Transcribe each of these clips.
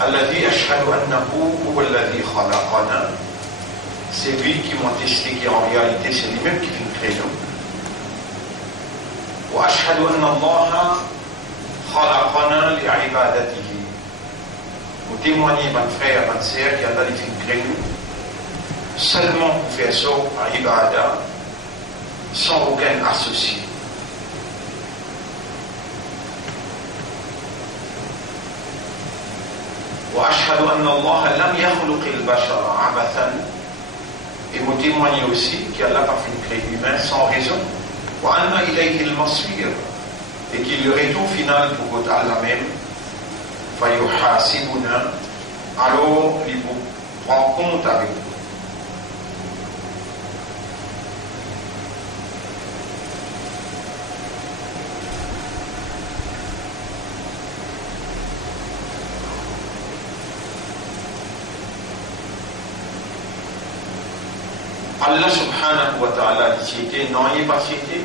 Alladhi ashhadu annahu huwa alladhi khalaqana. C'est lui qui m'a testé, qui en réalité c'est lui-même qui nous crée nous. Wa ashhadu anna Allah khalaqana li'ibadatihi. Vous témoignez, mon frère, mon sœur, qui a Allah qui crée nous seulement pour faire ça à ibadah, sans aucun associé. وأشهد أن الله لم يخلق البشر عبثا. Et vous témoignez aussi qu'Allah n'a pas fait créer l'humain sans raison. وأن إليه المصير. Et qu'il le retour final pour Allah même. فيحاسبنا. Alors il vous prend compte avec vous. Allah subhanahu wa ta'ala dit non, il n'est pas cité.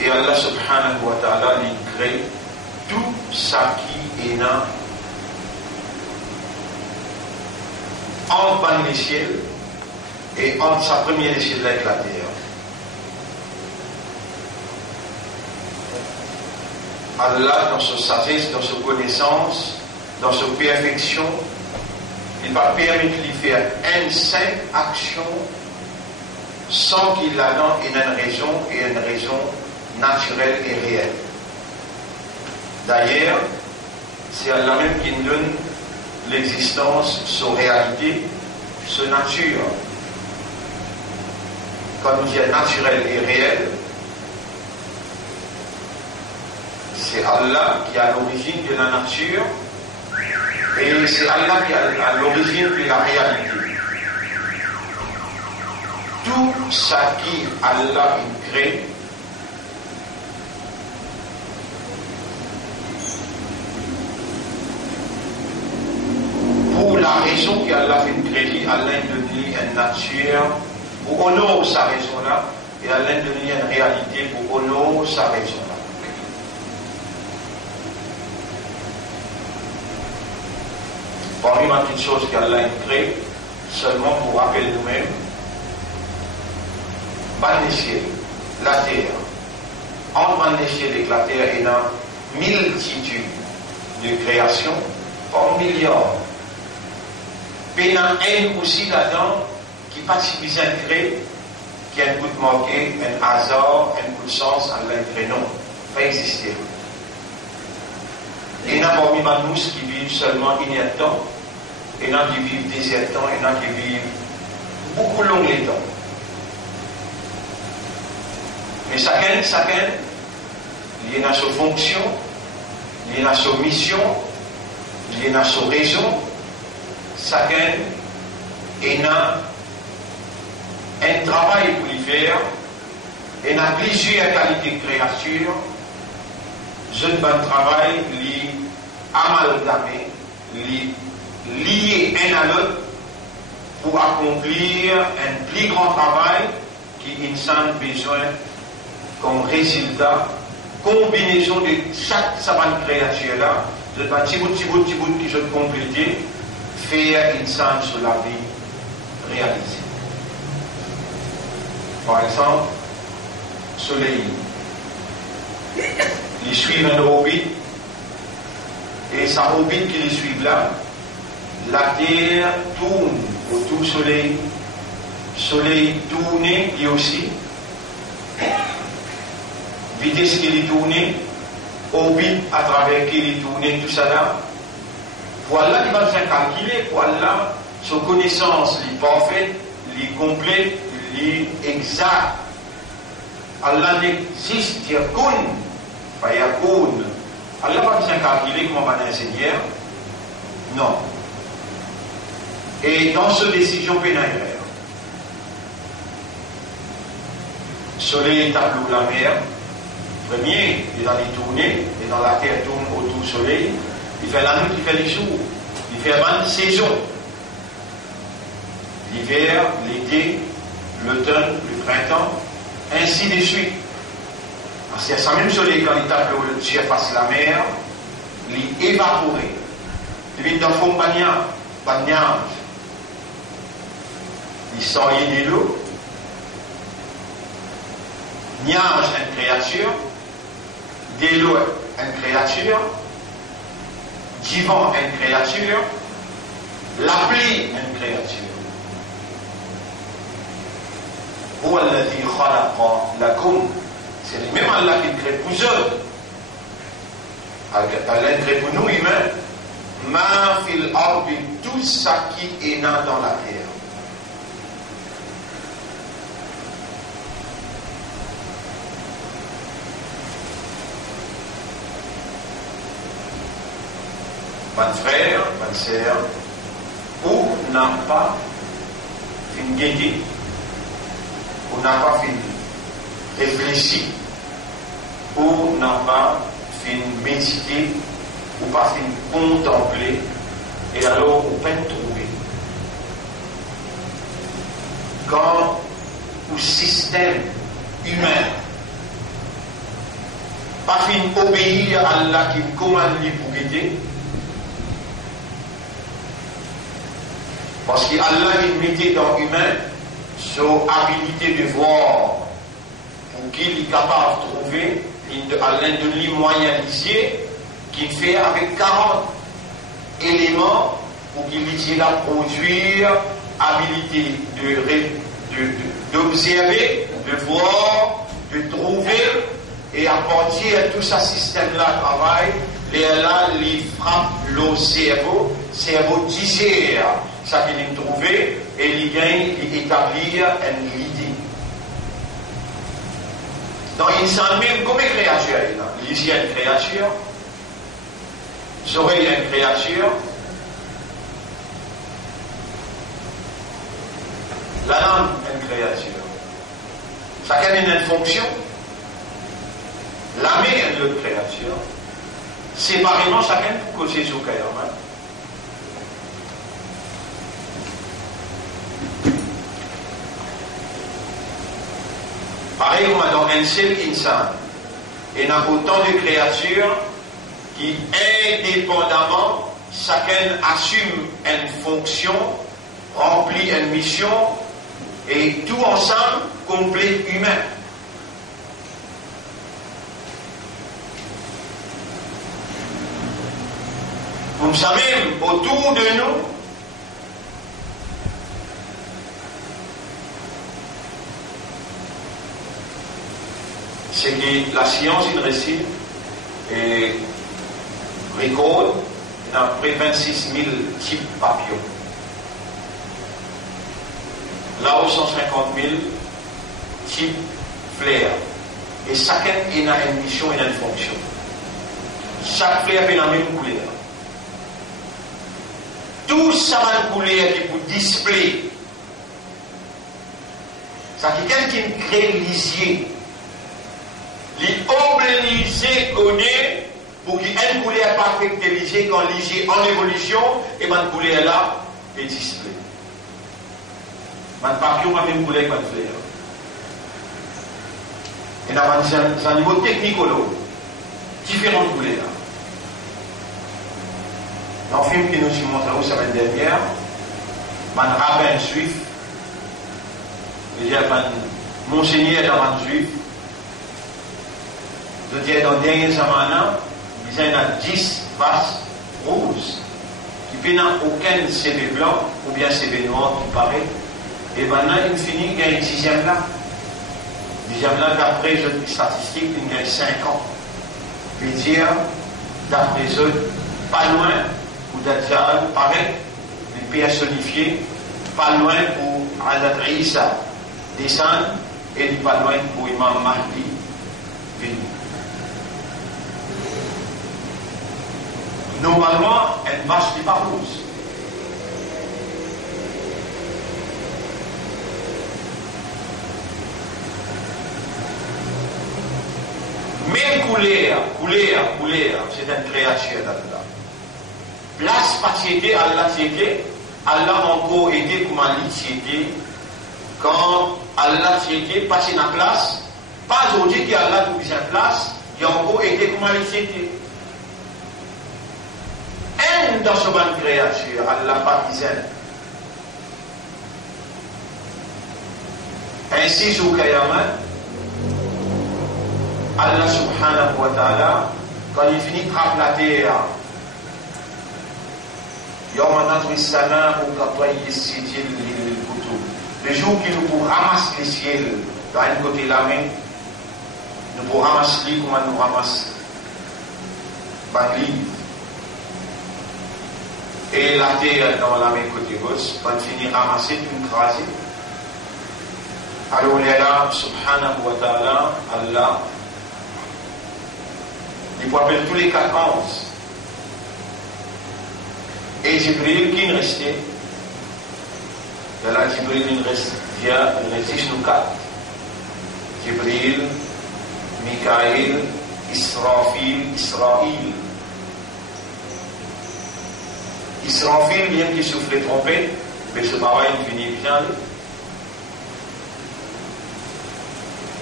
Et Allah subhanahu wa ta'ala il crée tout ça qui est là en bas des ciels et entre sa première échelle avec la terre. Allah, dans sa sagesse, dans sa connaissance, dans sa perfection, il va permettre de faire une seule action sans qu'il ait une raison naturelle et réelle. D'ailleurs, c'est Allah même qui nous donne l'existence, sa réalité, sa nature. Quand nous disons naturel et réel, c'est Allah qui est à l'origine de la nature et c'est Allah qui est à l'origine de la réalité. Tout ce qui Allah crée pour la raison qu'Allah fait créer, Allah donne une nature pour honorer sa raison là et Allah donne une réalité pour honorer sa raison là. Parmi les petites choses qu'Allah crée, seulement pour rappeler nous-mêmes, le ciel, la terre. Entre le ciel et la terre, il y a multitude de créations, par milliards. Mais il y en a un aussi là-dedans qui n'est pas si bien créé, qui a un coup de manqué, un hasard, un coup de sens, un prénom. Ça pas exister. Il y en a parmi nous qui vivent seulement une temps, il y en a qui vivent des temps, il y en a qui vivent beaucoup long les temps. Mais chacun, il y a sa fonction, il y a sa mission, il y a sa raison. Chacun, il y a un travail pour y faire, il y a plusieurs qualités de créature. Je ne pas travail, li amalgamé, li lié un à l'autre pour accomplir un plus grand travail qui a besoin comme résultat, combinaison de chaque savante créature là, de petit bout qui se compléter, faire une scène sur la vie réalisée. Par exemple, soleil, ils suivent un orbite, et sa orbite qui les suit là, la Terre tourne autour du soleil, soleil tourne, lui aussi, vitesse qu'il est tourné, orbite à travers qu'il est tourné, tout ça là. Voilà, il va bien calculer, voilà, sa connaissance est parfaite, est complète, est exacte. Allah n'existe qu'un, pas yakun. Allah va bien calculer comme un ingénieur. Non. Et dans cette décision pénale, soleil tableau de la mer, premier, il est dans les tournées, et dans la terre tourne autour du soleil, il fait la nuit, il fait les jours, il fait 20 saisons. L'hiver, l'été, l'automne, le printemps, ainsi de suite. Parce que ça même soleil, quand il tape le surface de la mer, il est évaporé. Depuis dans le fond, bagnage. Il sort de l'eau. Niage, une créature. De l'eau, une créature. Du vent, une créature. La pluie, une créature. هو الذي خلق لكم. C'est le même Allah qui crée pour eux. Allah crée pour nous humains. Ma fil ardi, tout ça qui est né dans la terre. Mon frère, ma sœur, où n'a pas une guédée, où n'a pas fait réfléchir, où n'a pas fait méditer, ou pas fait contempler, et alors on peut trouver. Quand le système humain pas fait obéir à Allah qui commande lui pour guider, parce qu'Allah il mettait dans l'humain son habilité de voir pour qu'il est capable de trouver l'un de lui moyennisé qu'il fait avec 40 éléments pour qu'il ait la produire habilité d'observer, de voir, de trouver, et à partir de tout ce système-là travail, là, il frappe le cerveau digère ça qu'il a trouvé, et il gagne, il établit une idée. Donc, il s'en même comme une créature. Il y a une créature, les oreilles, il y a une créature, la langue, une créature. Chacun a une fonction. La main est une autre créature. Séparément, chacun peut causer son cœur. Pareil, on a dans un seul insan. Il y a autant de créatures qui, indépendamment, chacun assume une fonction, remplit une mission, et tout ensemble, complet humain. Vous savez, autour de nous, c'est que la science, il récite et récolte à peu près 26 000 types de papillons. Là où 150 000 types de fleurs. Et chacun a une mission et une fonction. Chaque fleur a la même couleur. Tout ça va une couleur qui vous display. Ça qui quelqu'un crée lisier. L'obligé connaît pour qu'il y ait une couleur parfaite de lisier, quand lisier en évolution, et ma couleur là est display. Ma papillon a la même couleur que ma fleur. Et il y a des animaux technicologues, différentes couleurs. Dans le film qui nous a montré la semaine dernière, un rabbin juif, un monseigneur d'un juif, je dis dans le dernier zamana, il y a 10 vases rouges qui n'ont aucun CV blanc ou bien CV noir qui paraît. Et maintenant, il finit, il y a une dixième là. Dixième là, d'après les statistiques, il y a 5 ans. Je veux dire, d'après eux, pas loin. Dajjal, pareil, une personnifié, pas loin pour Hazrat Isa descendre et pas loin pour Imam Mahdi venir. Normalement, elle marche n'est pas rouge. Mais couleur, c'est une créature d'Allah. Place patiété, Allah tiété, Allah encore aidé comme Allah tiété. Quand Allah tiété, passe dans la place, pas aujourd'hui qu'Allah nous mise en place, il a encore aidé comme Allah tiété. un dans ce bonne créature, Allah partisan. Ainsi, sous Kayaman, Allah subhanahu wa ta'ala, quand il finit de frapper la terre, le jour qu'il nous ramasse les ciels d'un côté la main, nous pour ramasser lui comme nous ramasse le livre. Et la terre dans la main côté gauche, quand il finit de ramasser, tout écrasé. Alors là, subhanahu wa ta'ala, Allah, il peut appeler tous les 4 anges. Et Jibril qui ne restait. Là, Jibril il reste, il résiste nous 4. Jibril, Mikaël, Israfil, Israël. Israfil, bien qu'il souffle les trompettes, mais ce travail finit bien.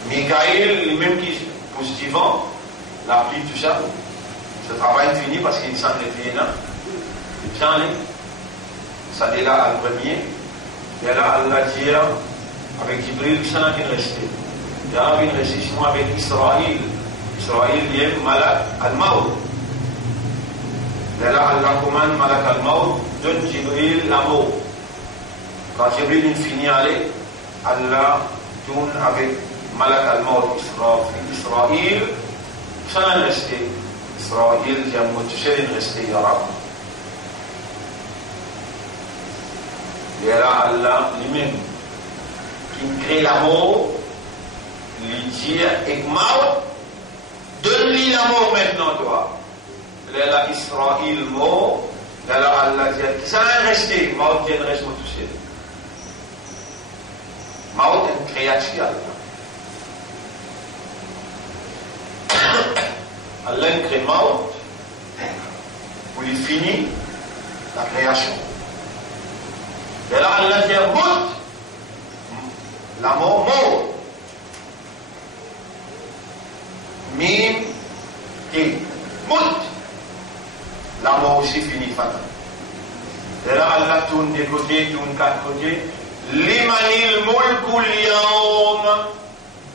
Mikaël, lui-même qui pousse du vent, la pluie, tout ça, ce travail finit parce qu'il sent les pieds là. Il vient aller. Ça est là le premier. Et là, Allah dit avec Jibril, ça n'a qu'une restée. Il y a une récession avec Israël. Israël, il est malade al-Maut. Et là, Allah commande malade al-Maut, donne Jibril la mort. Quand Jibril finit aller, Allah tourne avec malade al-Maut Israël. Ça n'a resté. Israël, il y a une restée, ya Rab. Et là, Allah lui-même, qui crée la mort, lui dit, Ekmao, donne-lui la mort maintenant, toi. Et là, Israël mort, et là, Allah dit, ça va rester, Maud vient de rester tout seul. Maud est une créature. Allah crée Maud, pour lui finir la création. Et là, Allah dit, mout, la mort, mort. Mim, qui, mout, la mort aussi finit fatal. Et là, Allah tourne des côtés, tourne 4 côtés. Limanil mulkul yawm,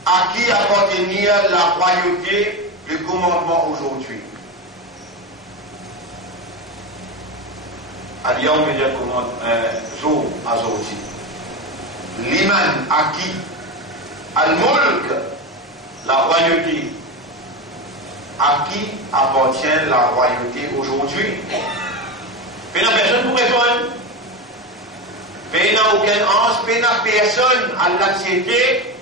à qui appartenait la royauté, le commandement aujourd'hui. Al-Yawm veut dire jour à aujourd'hui. Liman à qui? Al-Mulk, la royauté. À qui appartient la royauté aujourd'hui? Mais la personne pour répondre. Mais n'a aucun ange, mais n'a personne à l'accepter.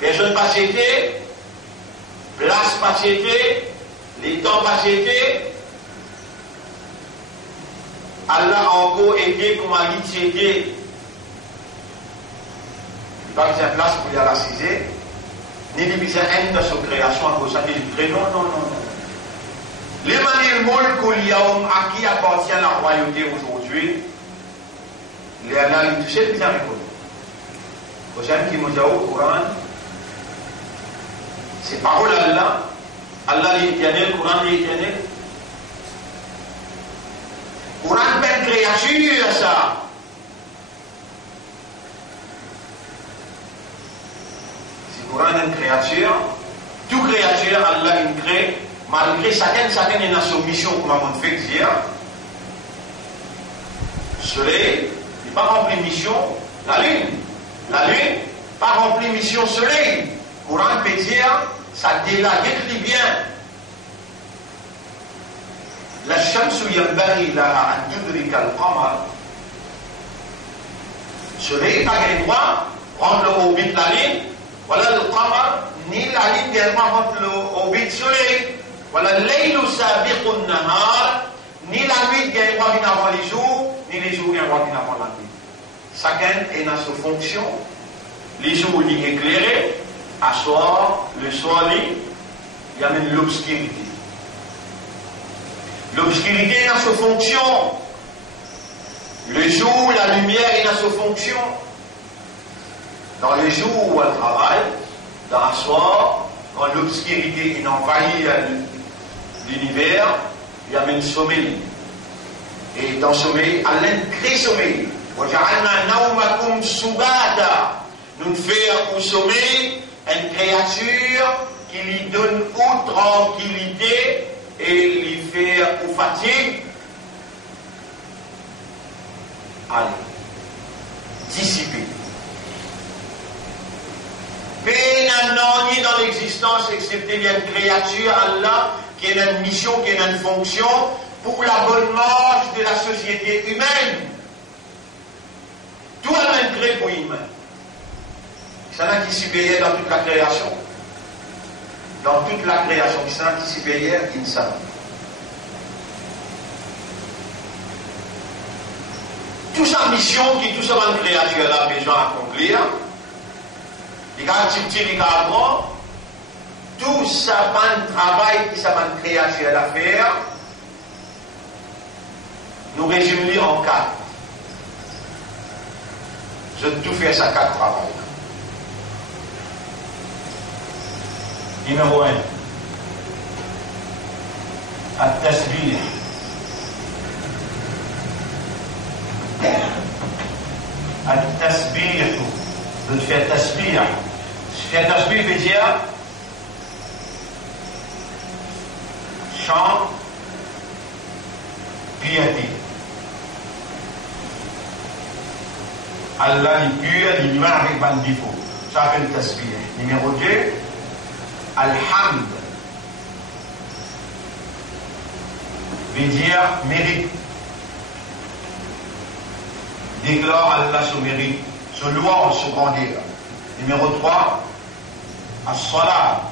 Personne pas accepté. Place pas accepté. Les temps pas accepté. Allah a encore aidé comme a dit aidé. Il va faire place pour y aller assiser. Ni les bizarres de sa création à cause de ça. Non, non, non. L'Emanil Mulkul Yaoum, à qui appartient la royauté aujourd'hui, il y a là une touche bien répondu. Aux gens qui m'ont dit au Coran, c'est parole d'Allah. Allah l'éternel, Coran l'éternel. Coran belle créature, ça. Si Coran est une créature, toute créature, Allah il crée. Malgré chacun est dans sa mission, comme on fait dire, le soleil n'est pas rempli mission, la lune pas rempli mission soleil. Courant peut dire, ça décrit bien. La shamsu yanbaghi laha an tudrika al-qamar. Soleil pas le droit rendre l'orbite la lune, voilà le qamar, ni la lune également rendre l'orbite soleil. Voilà, l'aylu sabiqun nahar, ni la nuit gagne pas bien avant les jours, ni les jours gagnent pas bien avant la nuit. Chacun est dans sa fonction. Les jours sont éclairés, à soir, le soir, il y a même l'obscurité. L'obscurité est dans sa fonction. Le jour, la lumière est dans sa fonction. Dans les jours où elle travaille, dans le soir, quand l'obscurité est envahie l'univers, il y a même sommeil. Et dans le sommeil, Allah crée sommeil. Nous faisons au sommeil une créature qui lui donne aux tranquillité et lui fait aux fatigues. Allez, dissiper. Personne dans l'existence excepté il y a une créature, Allah, qui a une mission, qui a une fonction pour la bonne marche de la société humaine. Tout a même créé pour humain. C'est là qui supérieur dans toute la création. Dans toute la création, c'est là qui supérieur, insan. Toute sa mission qui tout ça une créature là besoin d'accomplir. Il y a un petit il y a un grand. Tout ça un travail qui ça une créature à faire. Nous résumons en 4. Je vais tout faire ça 4 travaux. Numéro 1. التسبيح. التسبيح. Je fais tasbih. Je fais tasbih veut dire chant, piété. Allah est pur, il est avec un défaut. Ça s'appelle tasbih. Numéro 2, Alhamd. Veut dire mérite. Déclare Allah son mérite, son louange, son grandeur. Numéro 3, As-Salat.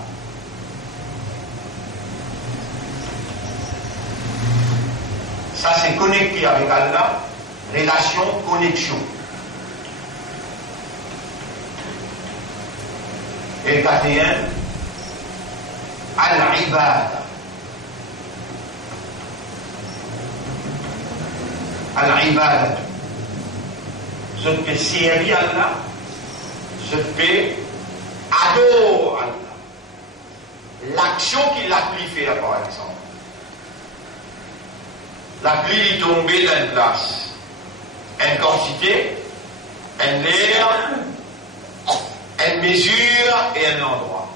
Ça c'est connecté avec Allah, relation, connexion. Et le 4e, Al-Ibad. Al-Ibad. Je fais servir Allah, je fais adorer Allah. L'action qu'il a pu faire, par exemple. La pluie est tombée dans une place, une quantité, un air, une mesure et un endroit.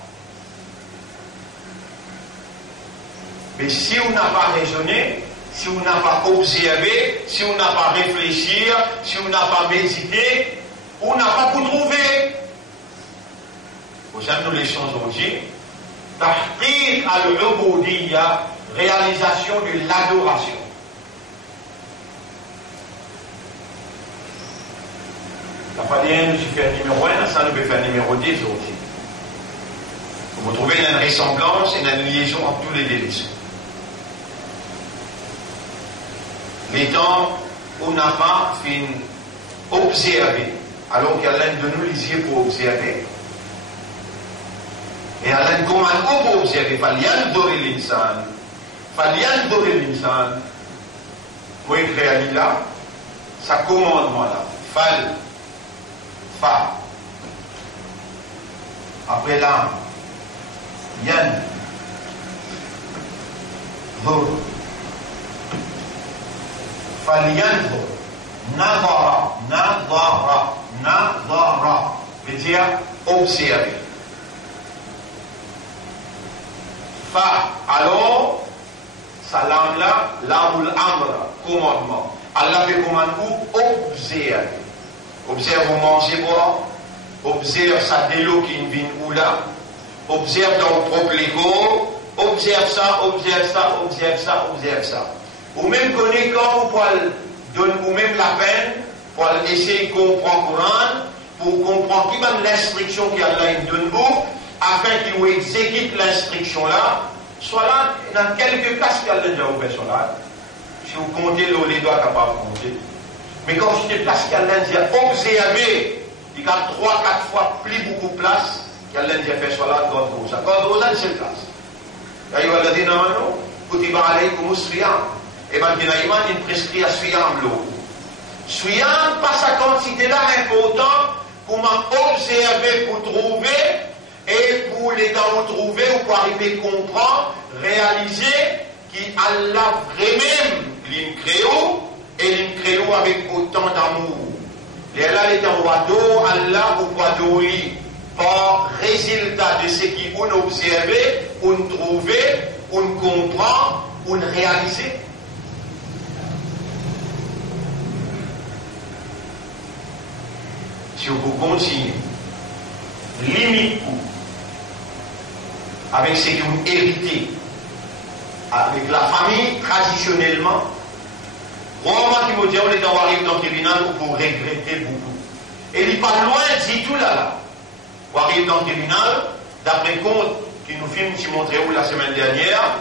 Mais si on n'a pas raisonné, si on n'a pas observé, si on n'a pas réfléchi, si on n'a pas médité, on n'a pas pu trouver. Vous savez, nous les choses aujourd'hui, tahqiq al-ubudiyya, réalisation de l'adoration. La Fadien, je fais numéro 1, ça nous peut faire numéro 10 aussi. Vous trouvez une ressemblance et une liaison entre tous les délices. Les temps où on n'a pas fait observer, alors qu'il y a l'un de nous les yeux pour observer. Et à l'un comment on peut observer, falyandur l'insan, pour écrire là, ça commandement là, fa, après là, yan, dhur, falyandur, nadara, veut dire observer. Fa, alors, sa langue là, l'amul amra, commandement. Allah fait commande ou observe. Observe au manger boire, observe sa délo qui vient ou là, observe dans le propre Lego, observe ça. Ou même connaît quand vous donne ou même la peine pour essayer de comprendre le Coran, pour comprendre qui va l'instruction qu'Allah donne vous, afin qu'il vous exécute l'instruction là, soit là, dans quelques cas qu'Allah déjà ouvert sur là, si vous comptez les doigts capables de compter. Mais quand je dis place qu'Allah dit observer, il y a 3-4 fois plus beaucoup de place qu'Allah dit fait sur là, quand vous ça. Quand vous avez cette place. D'ailleurs, Allah dit non, kutiba alaykum as-siyam. Et maintenant, il prescrit à siyam l'eau. Siyam, pas sa quantité là important, pour m'observer, pour trouver, et pour les temps où trouver, ou pour arriver à comprendre, réaliser qui Allah vraiment l'incréo et l'incréo avec autant d'amour. Et là, est en wado, Allah ou wado li, par résultat de ce qu'on observe, on trouve, on comprend, on réalise. Si vous continuez, limite avec ce que vous héritez, avec la famille, traditionnellement, vraiment qui me dit, on est dans le tribunal pour regretter beaucoup. Et il n'est pas loin du tout là. On arrive dans le tribunal, d'après compte qui nous filme, qui montrait où la semaine dernière,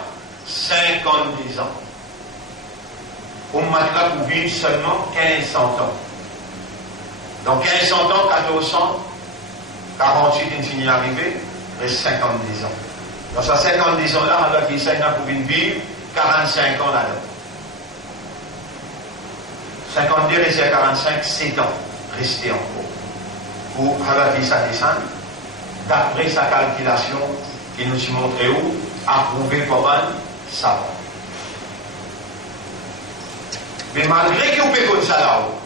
50 ans. On m'a dit là pour vivre seulement 1500 ans. Donc 1500 ans, 1448, il finit arrivé, il reste 50 ans. Dans ces 50 ans là, alors qu'il s'agit pour vivre 45 ans là-dedans. 52 et 45, 7 ans restés encore. Pour avoir ça descendre, d'après sa calculation, qui nous a montré où, approuvé par ça va. Mais malgré que vous pouvez comme ça là-haut,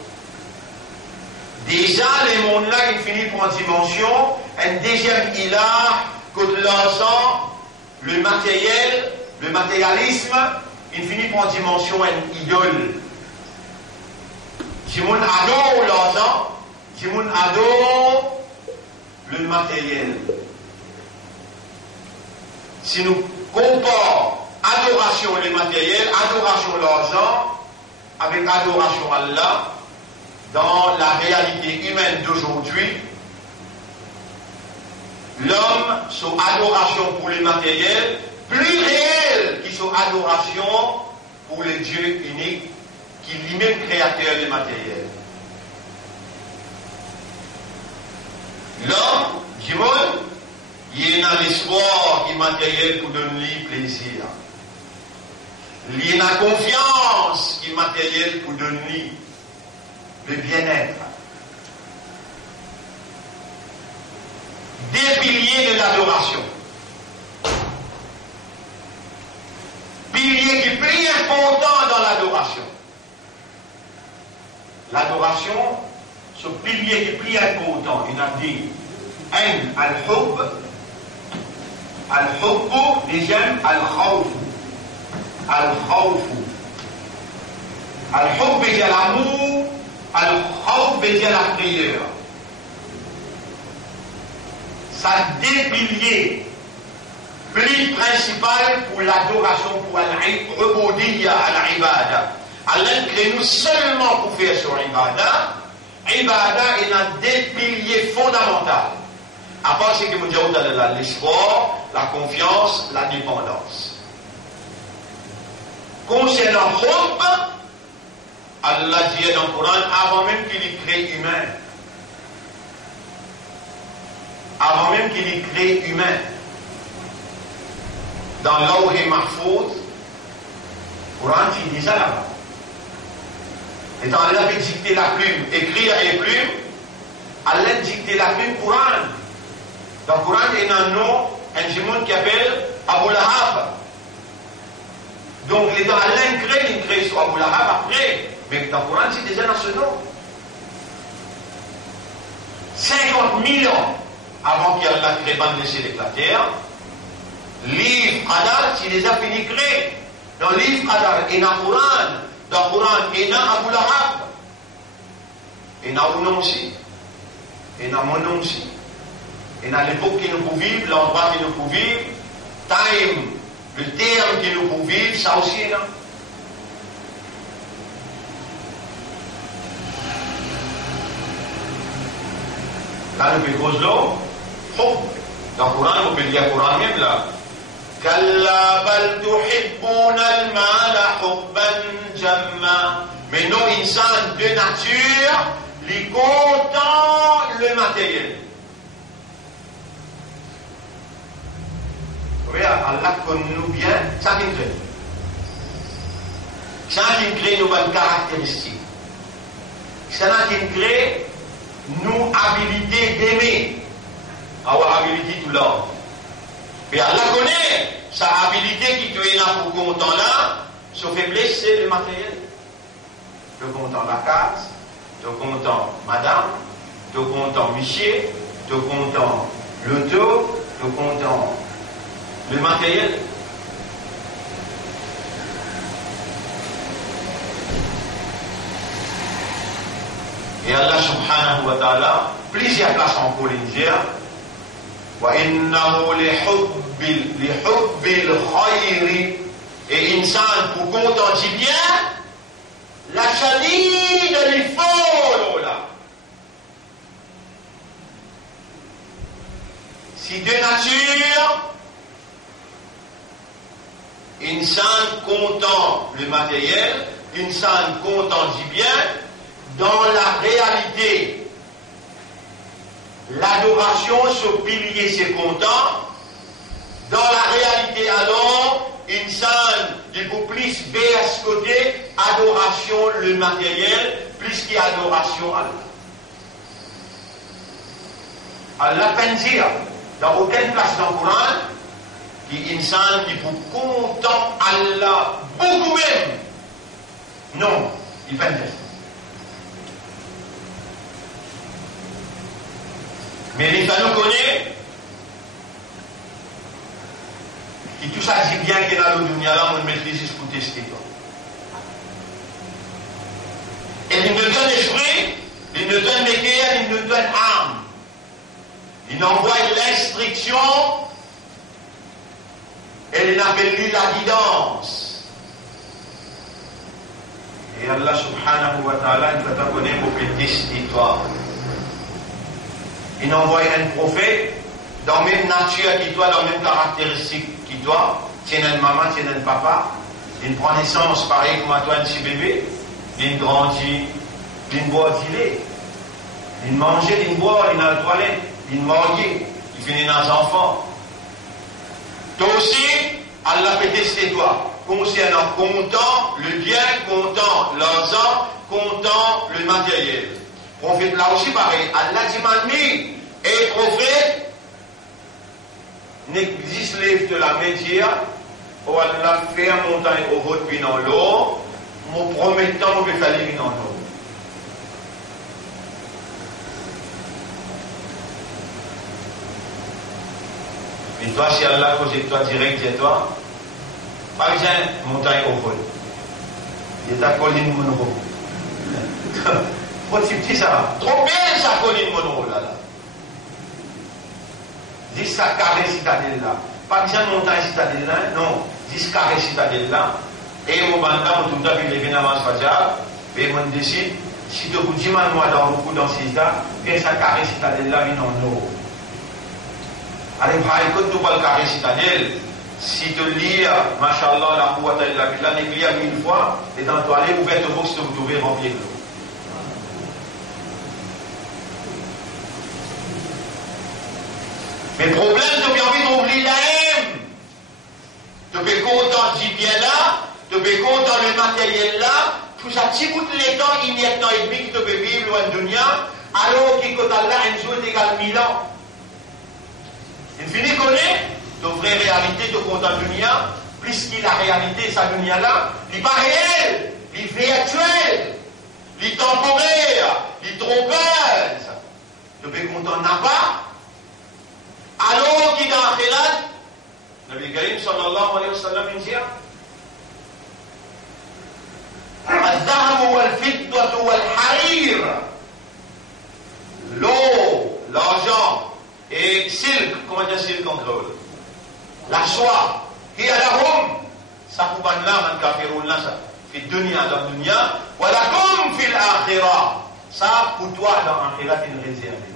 déjà, les mondes-là, ils finissent pour une dimension, un deuxième ilah, que l'argent, le matériel, le matérialisme, il finit pour une dimension, une idole. Si on adore l'argent, si on adore le matériel. Si nous comparons adoration le matériel, adoration l'argent, avec adoration Allah, dans la réalité humaine d'aujourd'hui, l'homme, son adoration pour le matériel, plus réelle que son adoration pour le Dieu unique, qui est lui-même créateur du matériel. L'homme, Jimon, il est dans l'espoir du matériel pour donner plaisir. Il est dans la confiance du matériel pour donner le bien-être. Des piliers de l'adoration. Pilier qui est plus important dans l'adoration. L'adoration, ce pilier qui est plus important, il a dit al-hub, al-hubbu, deuxième, al-khawfu. Al-khawfu. Al-hub veut dire l'amour, al-khawf veut dire la prière. Ça deux piliers plus principal pour l'adoration, pour al-ubudiyya, al-ibada. Allah crée nous seulement pour faire sur l'ibada. Ibada est un des piliers fondamentaux. À part ce que nous disons dans l'espoir, la confiance, la dépendance. Concernant Hub, Allah dit dans le Coran, avant même qu'il ait créé humain. Avant même qu'il ait créé humain. Dans l'Awhi Mahfouz, le Coran dit ça là-bas. Et quand Allah avait dicté la plume, écrire les plumes, Allah dicté la plume Coran. Dans le Coran, il y a un nom, un jimoun qui appelle Abu Lahab. Donc, les gens, Allah il crée sur Abu Lahab après. Mais dans le Coran, c'est déjà dans ce nom. 50 000 ans avant qu'Allah crée le ciel et la terre, livre Adar, c'est déjà fini créé. Dans le livre Adar, il y a un Coran. Dans le Coran, il y a Abu Lahab. Il y a un nom aussi. Il y a mon nom aussi. Il y a l'époque qui nous peut vivre, l'endroit qui nous peut vivre, time, le terme qui nous peut vivre, ça aussi est là. Là, le plus gros lot, dans le Coran, on peut dire le Coran même là. كلا بل تحبون المال حبا جما. Mais non, insan de nature, il content le matériel. Vous voyez, Allah connaît nous bien, ça qui crée. Ça qui crée nos bonnes caractéristiques. Ça qui crée nos habilités d'aimer. Avoir habilité tout l'ordre. Mais Allah connaît sa habilité qui te est là pour content là, sa faiblesse c'est le matériel. Tu content la case, tu content madame, tu content monsieur, tu content l'auto, tu content le matériel. Et Allah subhanahu wa ta'ala, plusieurs places en Polynésie, وَإِنَّهُ لِحُبِّ الْخَيْرِ et insan pour content du bien, la shadid l'effort là. Si de nature, insan content le matériel, insan content du bien, dans la réalité, l'adoration, ce pilier, c'est content. Dans la réalité, alors, insan, il faut plus vers ce côté, adoration, le matériel, plus qu'adoration à Allah. Allah peine dire, dans aucune place dans le Coran, qu'insan, il faut content Allah, beaucoup même. Non, il peine dire. Mais les nous connaissent, qui tout ça dit bien qu'il y a dans le dunya là, on maîtrise pour tester. Et il nous donne esprit, il nous donne l'équerre, il nous donne âme. Il nous envoie l'instruction et il appelle lui la guidance. Et Allah subhanahu wa ta'ala, il va te connaître pour tester toi. Il envoie un prophète dans la même nature qui toi, dans la même caractéristique qui toi. Tu es une maman, tu es un papa. Il prend naissance pareil comme toi, un petit bébé. Il grandit, il boit du lait. Il mange, il boit, il est dans la toilette. Il marie, il finit dans les enfants. Toi aussi, Allah peut tester toi. Concernant content le bien, content l'argent, content le matériel. Prophète là aussi pareil. Allah dit Mani et prophète n'existe lève de la média où Allah fait un montagne au haut puis dans l'eau, mon promettant on peut faire dans l'eau. Mais toi si Allah cause toi direct c'est toi, par exemple montagne au haut. Il est à colline Monroe. Trop petit ça, trop belle sa colline Monroe là. 10 carrés citadelle là. Pas besoin de montagne citadelle là, non. 10 carrés citadelle là. Et mon bandam, tout le temps, il est venu à Masfajar. Et mon décide, si tu dis moi dans beaucoup dans ces ans, et ça carré citadelle là, il en eau. Allez, écoute, tu vois le carré citadelle. Si tu lis, Masha'Allah, la Quwwata illa billah, l'écrit 1000 fois, et dans ton allée, ouverte box, tu vous trouvez rempli de l'eau. Mais le problème, tu as envie d'oublier la haine. Tu es content du bien là, tu es content du matériel là, tout ça, si vous les temps, il y a un temps et demi que tu peux vivre loin de dunya, alors qu'il y a là, un jour est égal 1000 ans. Il finit connaître, ta vraie réalité, tu es content de dunya, plus qu'il la réalité, sa dunya là, il n'est pas réel, il est virtuel, il est temporaire, il est trompeuse. Tu es content n'a pas. Alors qu'il est dans l'akhirat, Nabi Karim sallallahu alayhi wa sallam dit الذهب والفضة والحرير, l'eau, l'argent et silk, comment dire silk en créole, la soie, qui a la hum, ça pour ban là, man kafirun là, ça fait dunya dans dunya, voilà comme fil akhirah, ça pour toi dans l'akhirat il est réservé.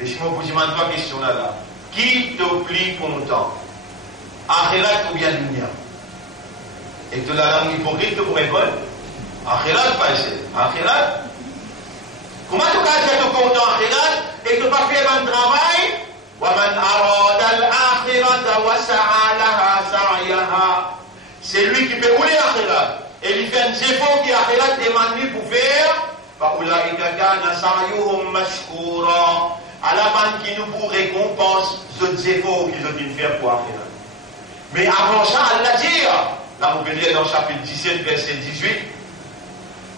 Et je me pose une question là. Qui te plie content? Akhirat ou bien dunya? Et que la langue hypocrite te répondre? Akhirat pas essayer. Akhirat? Comment tu peux être content akhirat et que tu pas faire un travail? وَمَنْ أَرَادَ الْآخِرَةَ وَسَعَى لَهَا سَعْيَهَا. C'est lui qui peut rouler akhirat. Et il fait un effort qui akhirat demande lui pour faire. فَأُولَٰئِكَ كَانَ سَعْيُهُمْ مَشْكُورًا. à la bande qui nous pour récompense les efforts qu'ils ont dû faire pour faire. Mais avant ça, Allah dit, là vous pouvez lire dans le chapitre 17, verset 18,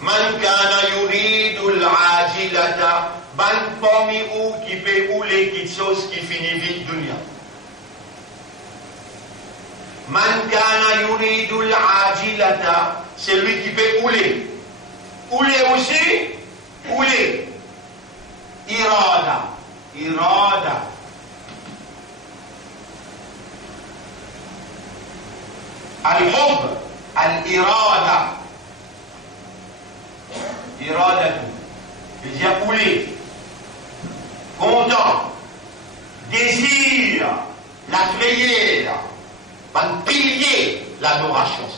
Man kana yuridul ajilata, ban parmi ou qui peut rouler quelque chose qui finit vite dunya. Man kana yuridul ajilata, c'est lui qui peut rouler. Rouler aussi, rouler. Irada. Irada. Al-hub, al-irada. Irada. Il dit rouler. Content. Désir. La prière. Un pilier, l'adoration.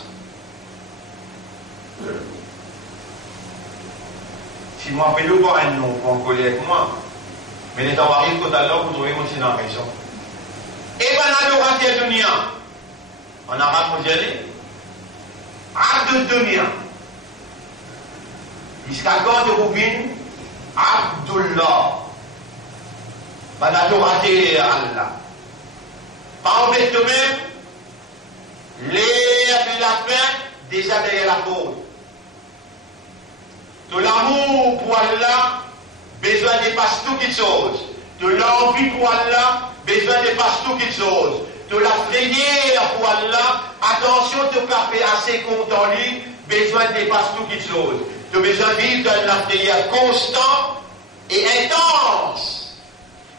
Si moi, je peux voir un nom pour en coller avec moi, mais les temps arrivent tout à l'heure, vous trouvez aussi dans la raison. Et bien, l'adoration dunya, en arabe, vous y allez, Abd dunya, jusqu'à quand de Roubine, Abdullah, ben l'adoration Allah. Pas en fait de même, l'air de la paix, déjà derrière la côte. De l'amour pour Allah, besoin dépasse tout quelque chose. De l'envie pour Allah, besoin dépasse tout quelque chose. De la prière pour Allah, attention de ne pas assez content lui, besoin dépasse tout quelque chose. De besoin de vivre dans la prière constante et intense.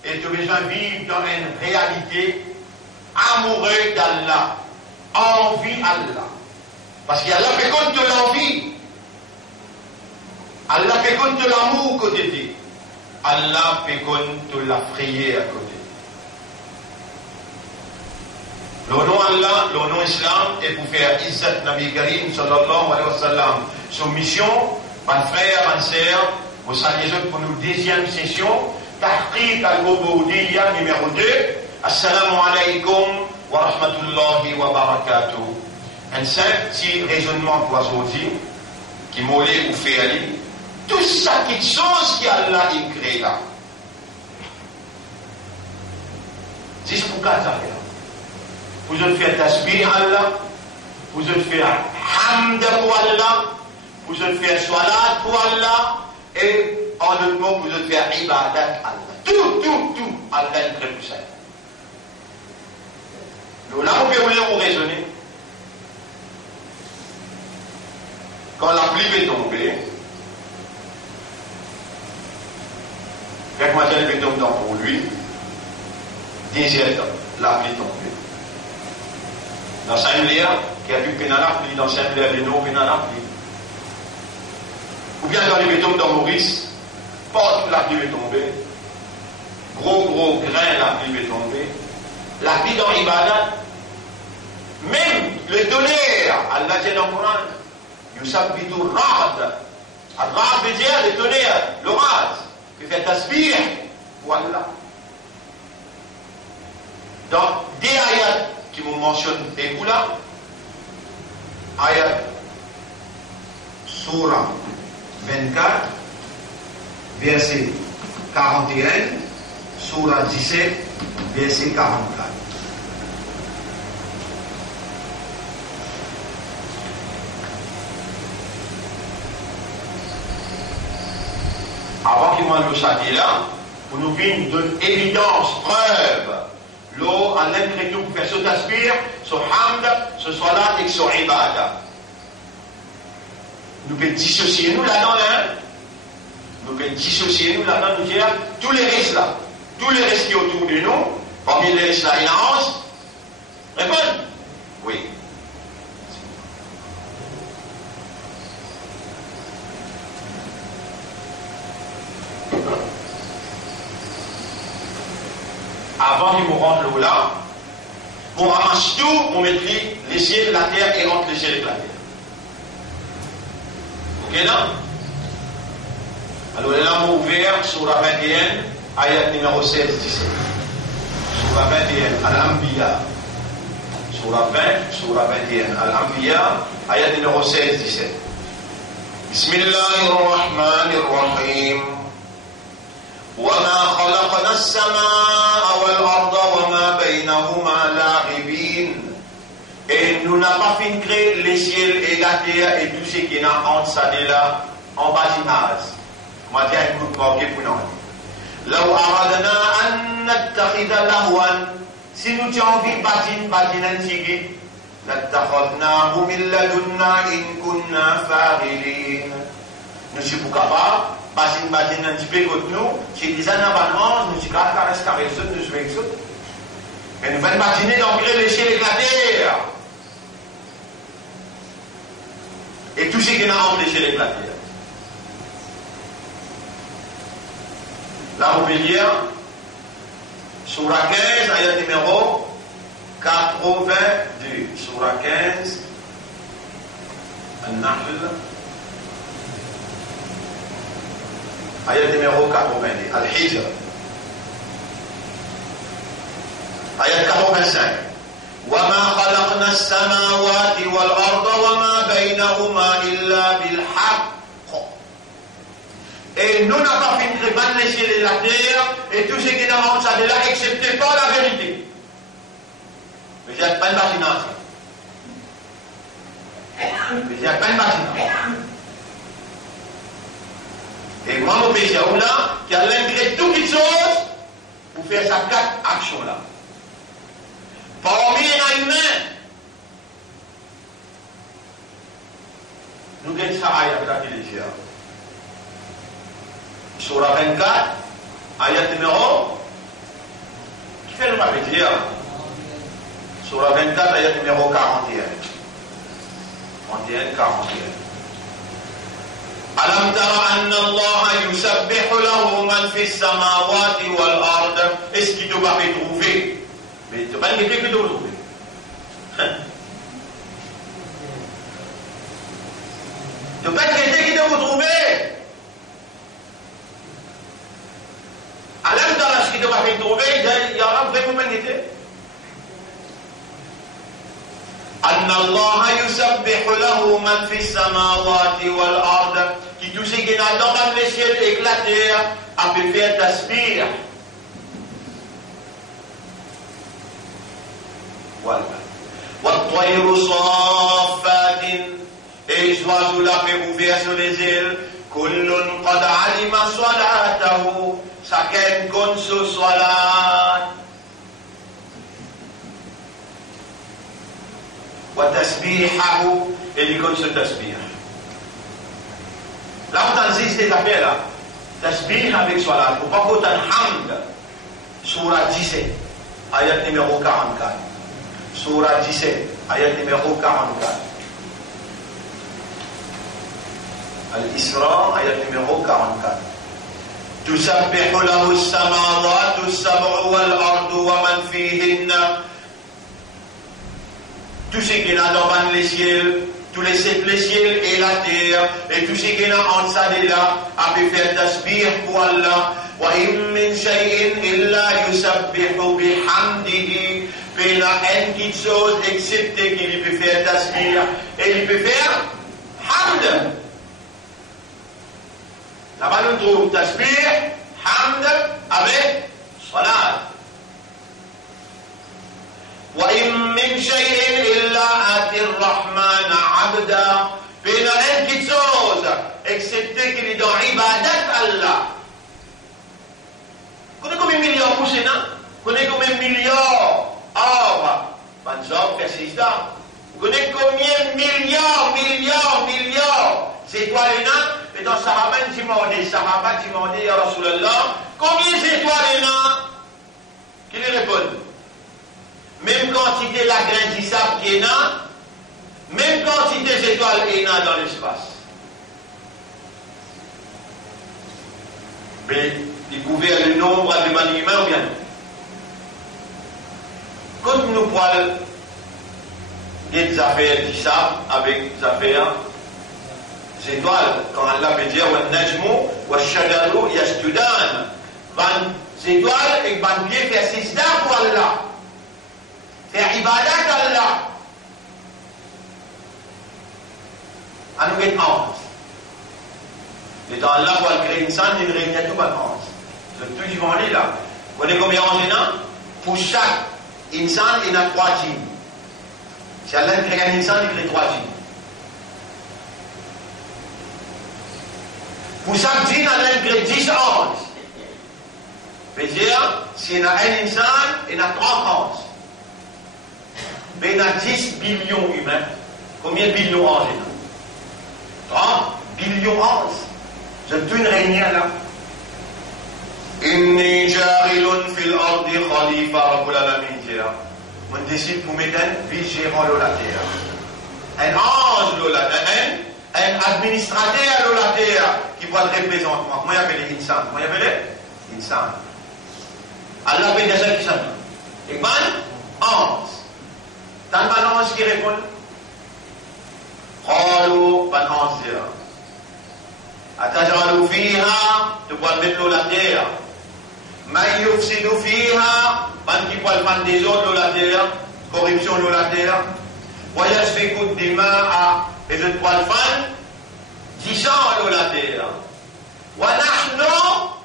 Et de besoin de vivre dans une réalité amoureuse d'Allah. Envie Allah. Parce qu'Allah fait compte de l'envie. Allah fait compte de l'amour côté de Allah fait compte de la prière à côté. Le nom Allah, le nom Islam est pour faire Izzat Nabi Karim sallallahu alayhi wa sallam. Son mission, mon frère, ma sœur, vous saluez pour nous deuxième session, Tahqiq al-Ubudiyya numéro 2. Assalamu alaikum wa rahmatullahi wa barakatuh. Un simple petit raisonnement pour aujourd'hui, qui m'a ou fait aller. Tout ça, quelque chose qu'Allah a créé là. C'est ce qu'on a fait. Vous allez faire tasbih Allah, vous allez faire hamd pour Allah, vous allez faire salat pour Allah, et en d'autres mots, vous allez faire ibadat Allah. Tout, Allah a créé tout ça. Nous, là, on peut raisonner. Quand la pluie est tombée, quand elle est tombée pour lui, désert, la pluie tombée. Dans Saint-Léa, qui a vu qu'il y a la pluie, dans Saint-Léa, les noms, il y a la pluie. Ou bien dans les bétons dans Maurice, partout la pluie est tombée. Gros grain, la pluie est tombée. La pluie dans l'Ibadat, même le tonnerre, Allah dit dans le Coran, Yusabbitu Rad. Rad veut dire le tonnerre, le Rad, qui fait tasbih pour Allah. Donc, des ayats qui vous mentionnent des là, ayat Surah 24, verset 41, Surah 17, verset 44. Avant qu'il m'en le châtie là, pour nous faire une évidence, preuve, l'eau, en l'impression pour faire ce tasbir, ce hamd, ce salat et ce ibadah. Nous pouvons dissocier nous là-dedans, nous pouvons dissocier nous là-dedans, nous dire tous les risques là, tous les risques qui sont autour de nous, parmi les risques là, il y en a 11. Répondez. Oui. Avant qu'ils me rendent l'eau là, on ramasse tout, on met les ciels, la terre et entre les ciels et la terre. Ok là? Alors là, on a ouvert sur la 21, ayat numéro 16-17. Sur la 21, Al-Anbiya. Sur la 20, sur la 21, Al-Anbiya, ayat numéro 16-17. Bismillahirrahmanirrahim. وَمَا خَلَقْنَا السَّمَاءَ وَالْأَرْضَ وَمَا بَيْنَهُمَا لَاعِبِينَ. Et nous n'avons pas fini de créer les ciels et la terre et tout ce qui est entre ça et là en bâtiments. On va dire un coup de marqué pour nous. لَوْ أَرَدْنَا أَن نَتَّخِذَ لَهْوًا. Si nous avons envie de bâtir un tigre, لَاتَّخَذْنَاهُ مِن لَّدُنَّا إِن كُنَّا فَاعِلِينَ. Nous sommes capables de bâtir un petit peu contre nous. Si des années avant, nous sommes capables de rester avec nous jouer avec eux. Et nous allons imaginer d'ancrer les ciels et la terre. Et tout ce qui est entre les ciels et la terre. Là, on peut dire, Surah 15, ayat numéro 82. Surah 15, An-Nahl, ayat numéro 82. Al-Hijr. Ayat 85. وَمَا خَلَقْنَا السَّمَاوَاتِ وَالْأَرْضَ وَمَا بَيْنَهُمَا إِلَّا بِالْحَقِّ. Et nous n'avons pas fait de créer les ciels et la terre et tout ce qui est dans ça de là, excepté pas la vérité. Mais il n'y a pas de bâtiment. Mais il n'y a pas de bâtiment. Et moi, mon péché, là, qui a l'intégré toutes les choses pour faire ces 4 actions-là. Parmi les humains, nous gagnons ça avec la télévision. Surah 24, ayat numéro, qui fait le pas dire? Surah 24, ayat numéro 41. 41, 41. ألم تر أن الله يسبح له من في السماوات والأرض. Est-ce qu'il te va retrouver? Mais tu vas pas dire que tu dois retrouver. Tu vas pas dire qu'il doit retrouver. Alam tara ce qu'il doit retrouver, il y aura vraiment humanité. أن الله يسبح له من في السماوات والأرض. Qui tout ce qui est dans les ciels et la terre a pu faire tasbih. Voilà. والطير صافات. Et les oiseaux là peuvent ouvrir sur les ailes. كل قد علم صلاته. Chacun compte sur salat. وتسبيحه. Et il compte sur tasbih. Là, on existe des appels là. Tasbih avec salat. Ou pas qu'on hamd. Surah 17, ayat numéro 44. Surah 17, ayat numéro 44. Al-Isra, ayat numéro 44. تسبح له السماوات السبع والأرض ومن فيهن. Tout ce qui est dans les ciels, tous les ciels et la terre, et tout ce qui est entre ça et là, a pu faire tasbih pour Allah. وَإِن مِّن شَيْءٍ إِلَّا يُسَبِّحُ بِحَمْدِهِ. Mais il y a une petite chose, excepté qu'il peut faire tasbih, et il peut faire hamd. Là-bas, nous trouvons tasbih, hamd, avec salat. وَإِن مِّن شَيْءٍ إِلَّا آتِي الرَّحْمَنَ عَبْدًا. Mais il y a une petite chose, excepté qu'il est dans ibadat Allah. Vous connaissez combien de milliards pour ça? Vous connaissez combien de milliards? Ah, ben, ça, fait 6 ans. Vous connaissez combien de milliards d'étoiles là? Et dans Sahaba, tu m'as dit, Ya Rasulallah, combien d'étoiles là? Qui lui répond? Même quantité la graine du sable qui est là, même quantité d'étoiles qui est là dans l'espace. Mais découvrir le nombre de l'humain humain ou bien. Quand nous parlons des affaires du sable avec des affaires des étoiles, quand Allah veut dire وَالنَّجْمُ وَالشَّجَرُ يَسْجُدَانَ. 20 étoiles et 20 pieds faire six dames pour Allah. Faire ibadat Allah. À nous être 11. Et dans Allah, on va créer une sainte, une réunion tout le 11. Tout du vent là. Vous connaissez combien en général? Pour chaque insan, il y a 3 djinns. Si Allah crée un insan, il crée 3 djinns. Pour chaque djinn, Allah crée 10 anges. C'est-à-dire, s'il y a un insan, il y a 30 anges. Mais il y a 10 billions humains. Combien de billions anges il y a? 30 billions anges. C'est une réunion là. Inni jarilun fil ardi khalifa rabbul alamin. On décide pour mettre un vice-gérant de la terre. Un ange de la terre. Un administrateur de la terre qui va le représenter. Comment il appelle les insan? Comment il appelle les insan? Allah fait des gens qui sont. Et ben, ange. Tant de ange qui répond. قالوا ban ange dire. أتجعل فيها تقول مثل la terre. من يفسد فيها ban qui peut faire des autres de la terre, corruption de la terre. ويسفك الدماء et je dois le faire 10 ans de la terre. ونحن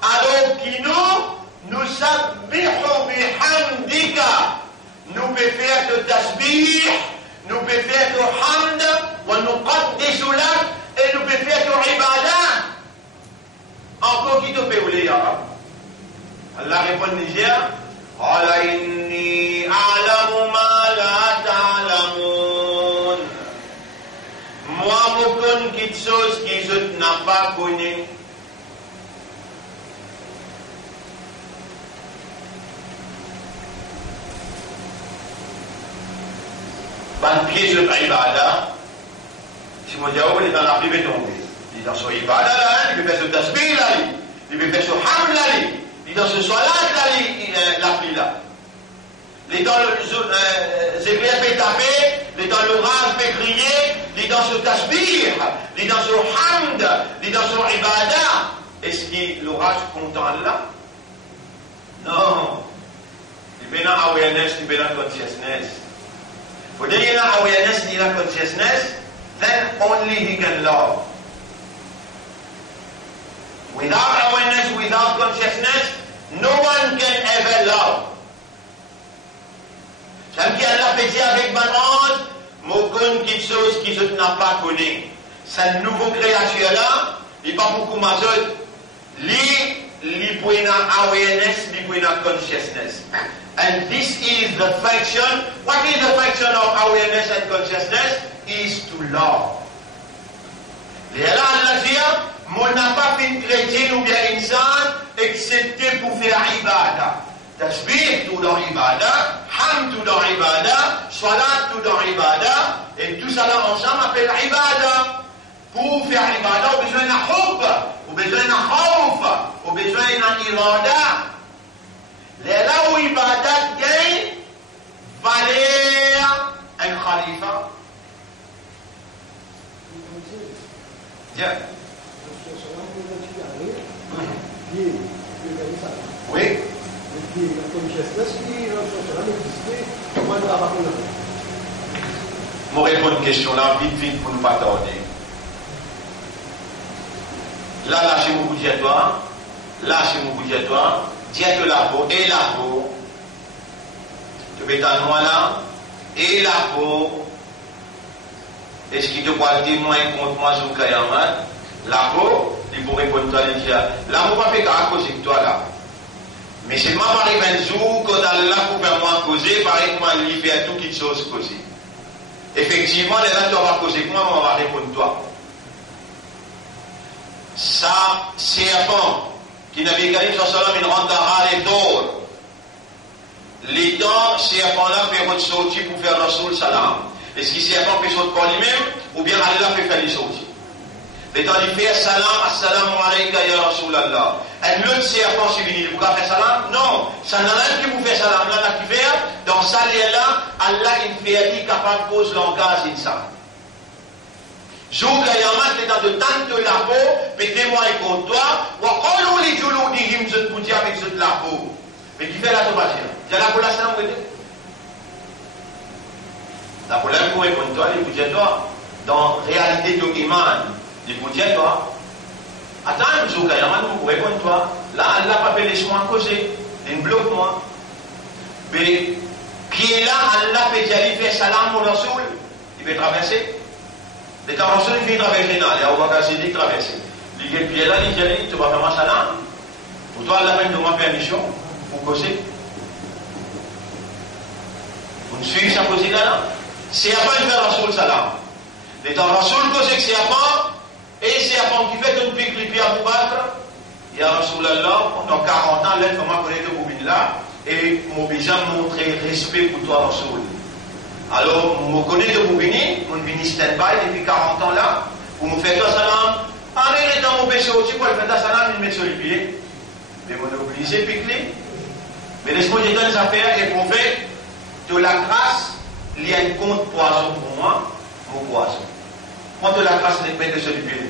alors qui nous نسبح بحمدك nous pouvons faire de tasbih, nous pouvons faire de hamd, ونقدس لك et nous pouvons faire de ibadah. Encore qui te fait oublier, ya Rab? Allah répond Niger, قال إني أعلم ما لا تعلمون. Moi, je connais quelque chose que je n'ai pas connu. Ban piège de l'ibada, si mon diable est dans la Bible est tombé. Il est dans son ibada là, il peut faire ce tasbih là, il peut faire ce hamd là, il est dans ce salat là, la fille là. Il est dans le zébriya fait taper, il est dans l'orage fait crier, il est dans ce tasbih, il est dans ce hamd, il est dans son ibada. Est-ce que l'orage content là? Non. Il est dans awareness, il est dans consciousness. When you have awareness and inner consciousness, then only he can love. Without awareness, without consciousness, no one can ever love. Celle qui Allah fait dire avec Banane, Mokon quelque chose qui je n'ai pas connu. Cette nouvelle créature là, il n'est pas beaucoup mazot. Li pour une awareness, li pour une consciousness. And this is the function. What is the function of awareness and consciousness? Is to love. Et là, Allah dit, mon n'a pas fait chrétien ou bien insan, excepté pour faire ibadah. Tasbih tout dans ibadah, ham tout dans ibadah, salat tout dans ibadah, et tout ça là ensemble appelle ibadah. Pour faire ibadah, on a besoin d'un hub, on a besoin d'un khawf, on a besoin d'un irada. Là où ibadat gagne valeur un khalifa. Bien. Oui. Je réponds à une question là, vite pour ne pas tarder. Là, lâchez mon boudiatoire. Lâchez mon boudiatoire. Diète la peau et la peau. Tu mets ta noix là et la peau. Est-ce qu'il te croit témoin contre moi sur Kayamat? La peau, il pourrait répondre à lui dire là, on va faire qu'à causer de toi là. Mais c'est moi qui arrive un jour quand Allah pour faire moi causer, pareil que moi lui fait tout quelque chose causer. Effectivement, les là tu vas causer moi, on va répondre toi. Ça, serpent. Qui Nabi Karim sallam il rendra les dents. Les dents, serpent-là fait ressortir pour faire Rasoul salam. Est-ce que serpent peut sortir par lui-même ou bien Allah peut faire les sortir? Les dents, il fait salam, assalamu alayka ya Rasulallah. Un autre serpent, c'est venu, il vous faire salam? Non, ça n'a rien qui vous fait salam. Là, qui fait, dans ça, là, Allah, il fait dit capable de poser langage, insan. Jour Kayamat, les dans de tant de la peau, mettez-moi contre toi, ou quand les joulous disent, je te boutis avec de la peau. Mais qui fait la tomate? Il y a la peau là, c'est l'envoi. La peau là, pour répondre toi, les boutis à toi, dans réalité de Iman, les boutis à toi. Attends, jour Kayamat, vous répondre toi, Là, Allah pas fait laisse-moi causer. Il bloque moi. Mais, qui est là, Allah fait aller faire salam au Rasoul. Il fait traverser. Les Rasoul, il fait traverser. Il y a Ouaka Sidi traverser. Il dit, puis là, il dit, tu vas faire ma salam. Pour toi, Allah fait de permission pour causer. Vous me suivez sa cause là? C'est avant de faire Rasoul salam. Les Rasoul cause que c'est avant. Et c'est avant qui fait une pique les pieds à vous battre. Il y a Rasulallah, pendant 40 ans, l'être comment connaît le Boubine là, et mon déjà montré respect pour toi, Rasoul. Alors, je connais le Boubini, je vini stand-by depuis 40 ans là, pour me faire toi salam. Allez, dans mon péché aussi, pour le faire ta salam, il me met sur les pieds. Mais on est obligé de piquer. Mais laisse-moi dire des affaires et prouver de la grâce, il y a une compte poison pour moi, mon poison. Quand de la grâce n'est pas de sur les pieds.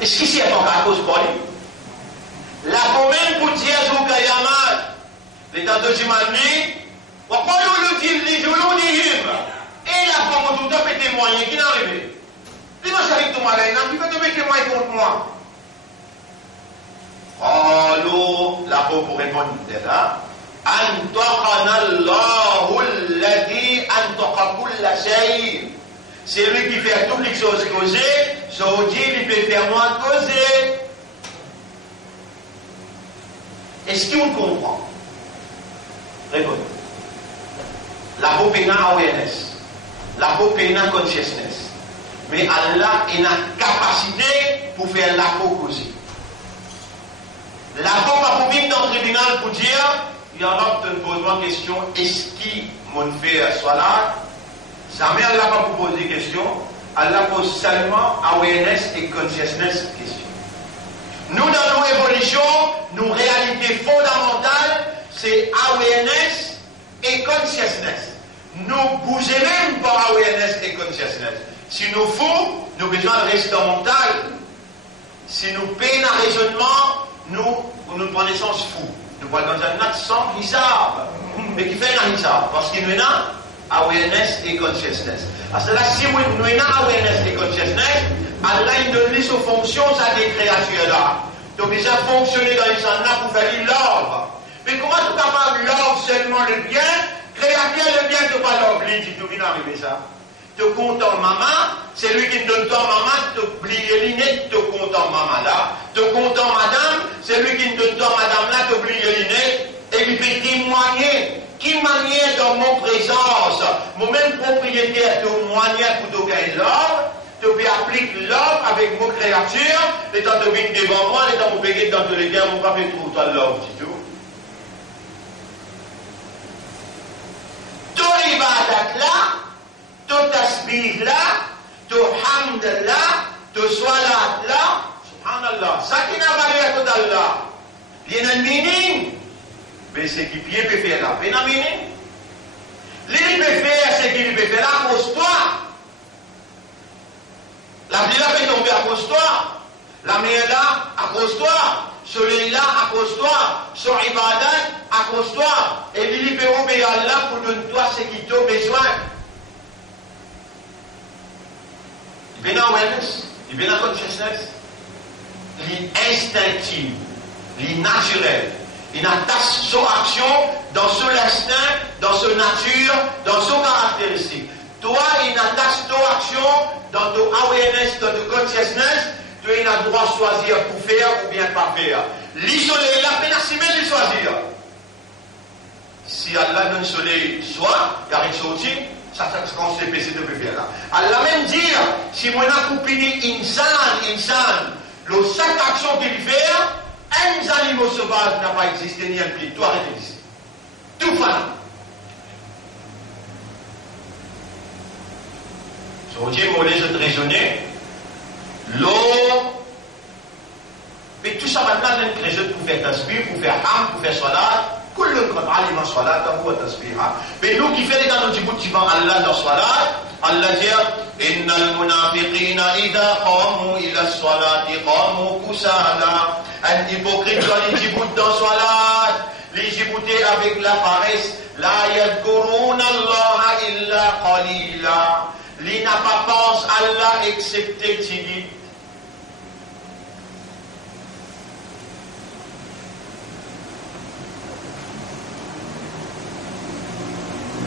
Est-ce qu'ici, à cause pour lui? La commune pour dire au Kayamat, l'état de Jimani, et la femme tout à fait témoigné, qui n'a arrivé? Dis-moi, j'arrive tout malin, qui peut te mettre témoin contre moi? Oh, la peau pour répondre, là. C'est lui qui fait toutes les choses causer, Saoudi, il peut faire moins causer. Est-ce qu'on comprend? Répondez. La popéna awareness, la popéna consciousness. Mais Allah a une capacité pour faire la causer. La peau va pour venir dans le tribunal pour dire, il y en a qui te posent une question, est-ce qu'il m'a fait soit là? Jamais Allah va vous poser des questions. Allah pose seulement awareness et consciousness question. Nous, dans nos évolutions, nos réalités fondamentales, c'est awareness et consciousness. Nous bougons même par awareness et consciousness. Si nous fous, nous avons besoin de rester mental. Si nous payons un raisonnement, nous prenons sens fou. Nous prenons dans un acte sans hisab. Mais qui fait un hisab? Parce qu'il nous a awareness et consciousness. Parce que là, si nous avons awareness et consciousness, Allah il donne les fonctions à des créatures là. Donc déjà fonctionner dans les gens là pour faire l'ordre. Mais comment tu es capable de l'ordre seulement le bien? Créature le bien, tu ne pas l'ordre. Tu peux bien arriver ça. Tu es content maman, c'est lui qui te donne ton maman, tu oublies l'inné, tu es content maman là. Tu es content madame, c'est lui qui te donne ton madame là, tu oublies l'inné. Et il fait témoigner. Qui manière dans mon présence, mon même propriétaire te moignait pour te gagner l'ordre, tu peux appliquer l'ordre avec mon créature, et quand tu viens devant moi, et quand vous payez dans tous les gars, vous ne pouvez pas faire tout toi l'ordre, c'est tout. Ton ibadat là, ton tasbih là, ton hamd là, ton salat là, subhanallah, ça qui n'a pas l'air tout d'Allah. Il y a un meaning. Mais ce qui peut faire là, il y a un meaning. Lui peut faire ce qu'il peut faire là, cause-toi. La vie là peut tomber à cause-toi. La mer là, à cause-toi. Soleil là, à cause-toi. Son ibadat, à cause-toi. Et lui peut obéir à Allah pour donner-toi ce qu'il t'a besoin. Il y a une awareness, il y a une consciousness. Il est instinctif, il est naturel. Il attache son action dans son instinct, dans son nature, dans son caractéristique. Toi, il attache ton action dans ton awareness, dans ton consciousness. Tu as le droit de choisir pour faire ou bien pas faire. L'isoler, la peine à de choisir. Si Allah donne le soleil soit, il y a une sortie, ça c'est quand c'est PC de faire là. Allah même dire, si moi j'ai coupé insan, le chaque action qu'il fait, un animal sauvage n'a pas existé ni un pied. Tout arrête d'exister. Tout voilà. Je dis, moi, je raisonner. L'eau. Mais tout ça maintenant, on est pour faire tasbih, pour faire ham, pour faire salat. كل قد علم صلاته وتسبيحه. Mais nous qui faisons dans notre bout devant Allah dans salat, Allah dit إن المنافقين إذا قاموا إلى الصلاة قاموا كسالى. Un hypocrite dans les djibout dans salat, les djiboutés avec la paresse, لا يذكرون الله إلا قليلا. Ils n'a pas pensé Allah excepté Tigit.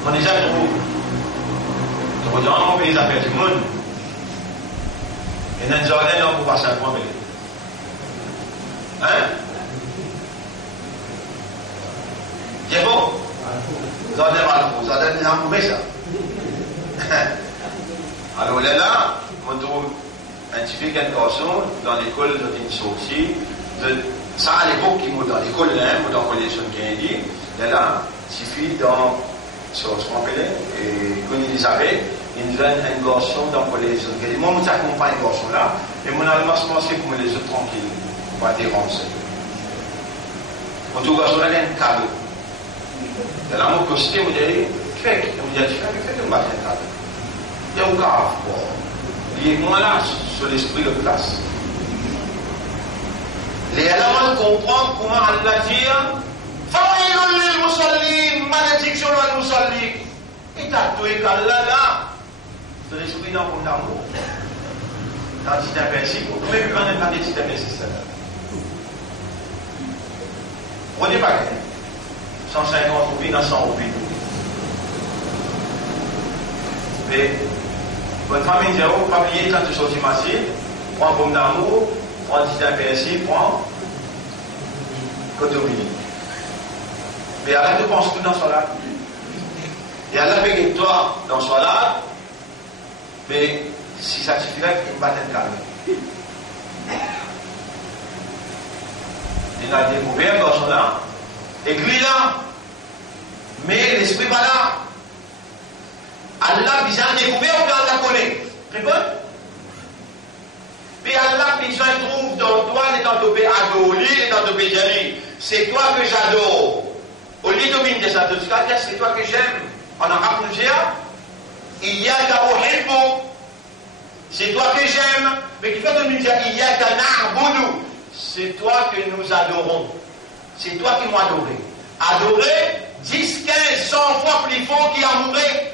On déjà trouve. Donc, dans les affaires du monde, il y a un jardin là pour passer un point. Hein? C'est bon? Jardin Malfaux, jardin de l'Ambouré, ça. Alors là, on trouve un petit peu quelque garçon dans l'école de sortie. Ça, à l'époque, qui m'a dans l'école, dans le collège de Kennedy, là, il suffit dans ce qu'on appelle, et quand Elisabeth, il donne un garçon dans le collège de Kennedy. Moi, je t'accompagne ce garçon-là, et mon allemand se pensait pour me laisser tranquille, pas déranger. Mon garçon-là, il a un cadeau. Et là, mon costume, il dit, fais que je me batte un cadeau. Il y a un cas, il est moins là, sur l'esprit de place. Les éléments comprennent comment Allah dit Fawailul lil musallin, malédiction al musallin. Et t'as tout et qu'Allah là, c'est l'esprit dans mon amour. Dans le système principe, vous pouvez lui connaître dans le système principe. On n'est pas 150 roupies dans 100 roupies. Mais, votre famille dit, oh, pas oublier quand tu sortis massif, prends un pomme d'amour, prends le système principe, prends cotomie. Mais Allah te pense tout dans son lac. Et Allah paye toi dans son lac, mais si ça suffit là, il va t'être calme. Il a découvert dans son lac, et lui là, mais l'esprit va là. Allah besoin de découvrir ou bien Allah connaît. Répond? Mais Allah besoin trouve dans toi, et dans ton pays adoré, et dans ton pays jali. C'est toi que j'adore. Au lieu de dominer ça, c'est toi que j'aime. En arabe, nous disons, Iyaka uhibbu. C'est toi que j'aime. Mais qui fait de nous dire, Iyaka na'budu. C'est toi que nous adorons. C'est toi qui m'as adoré. Adorer, 10, 15, 100 fois plus fort qu'amourer.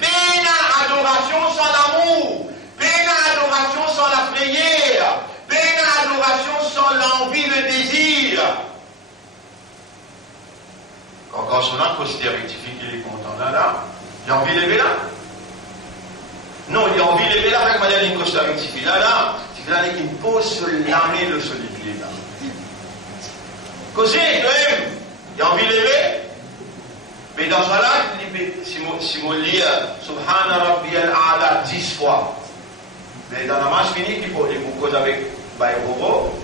Peine à adoration sans l'amour. Peine à adoration sans la prière. Peine à adoration sans l'envie, le désir. Quand on a posté rectifié qu'il est content là, il a envie de lever là. Non, il a envie de lever là, avec madame il posté rectifié là, c'est là qu'il pose sur l'armée le solidifié là. Causé, quand même, il a envie de lever. Mais dans ce là, si on lit Subhana Rabbi al-A'la 10 fois, mais dans la marche finie, il faut causer avec Bayroro,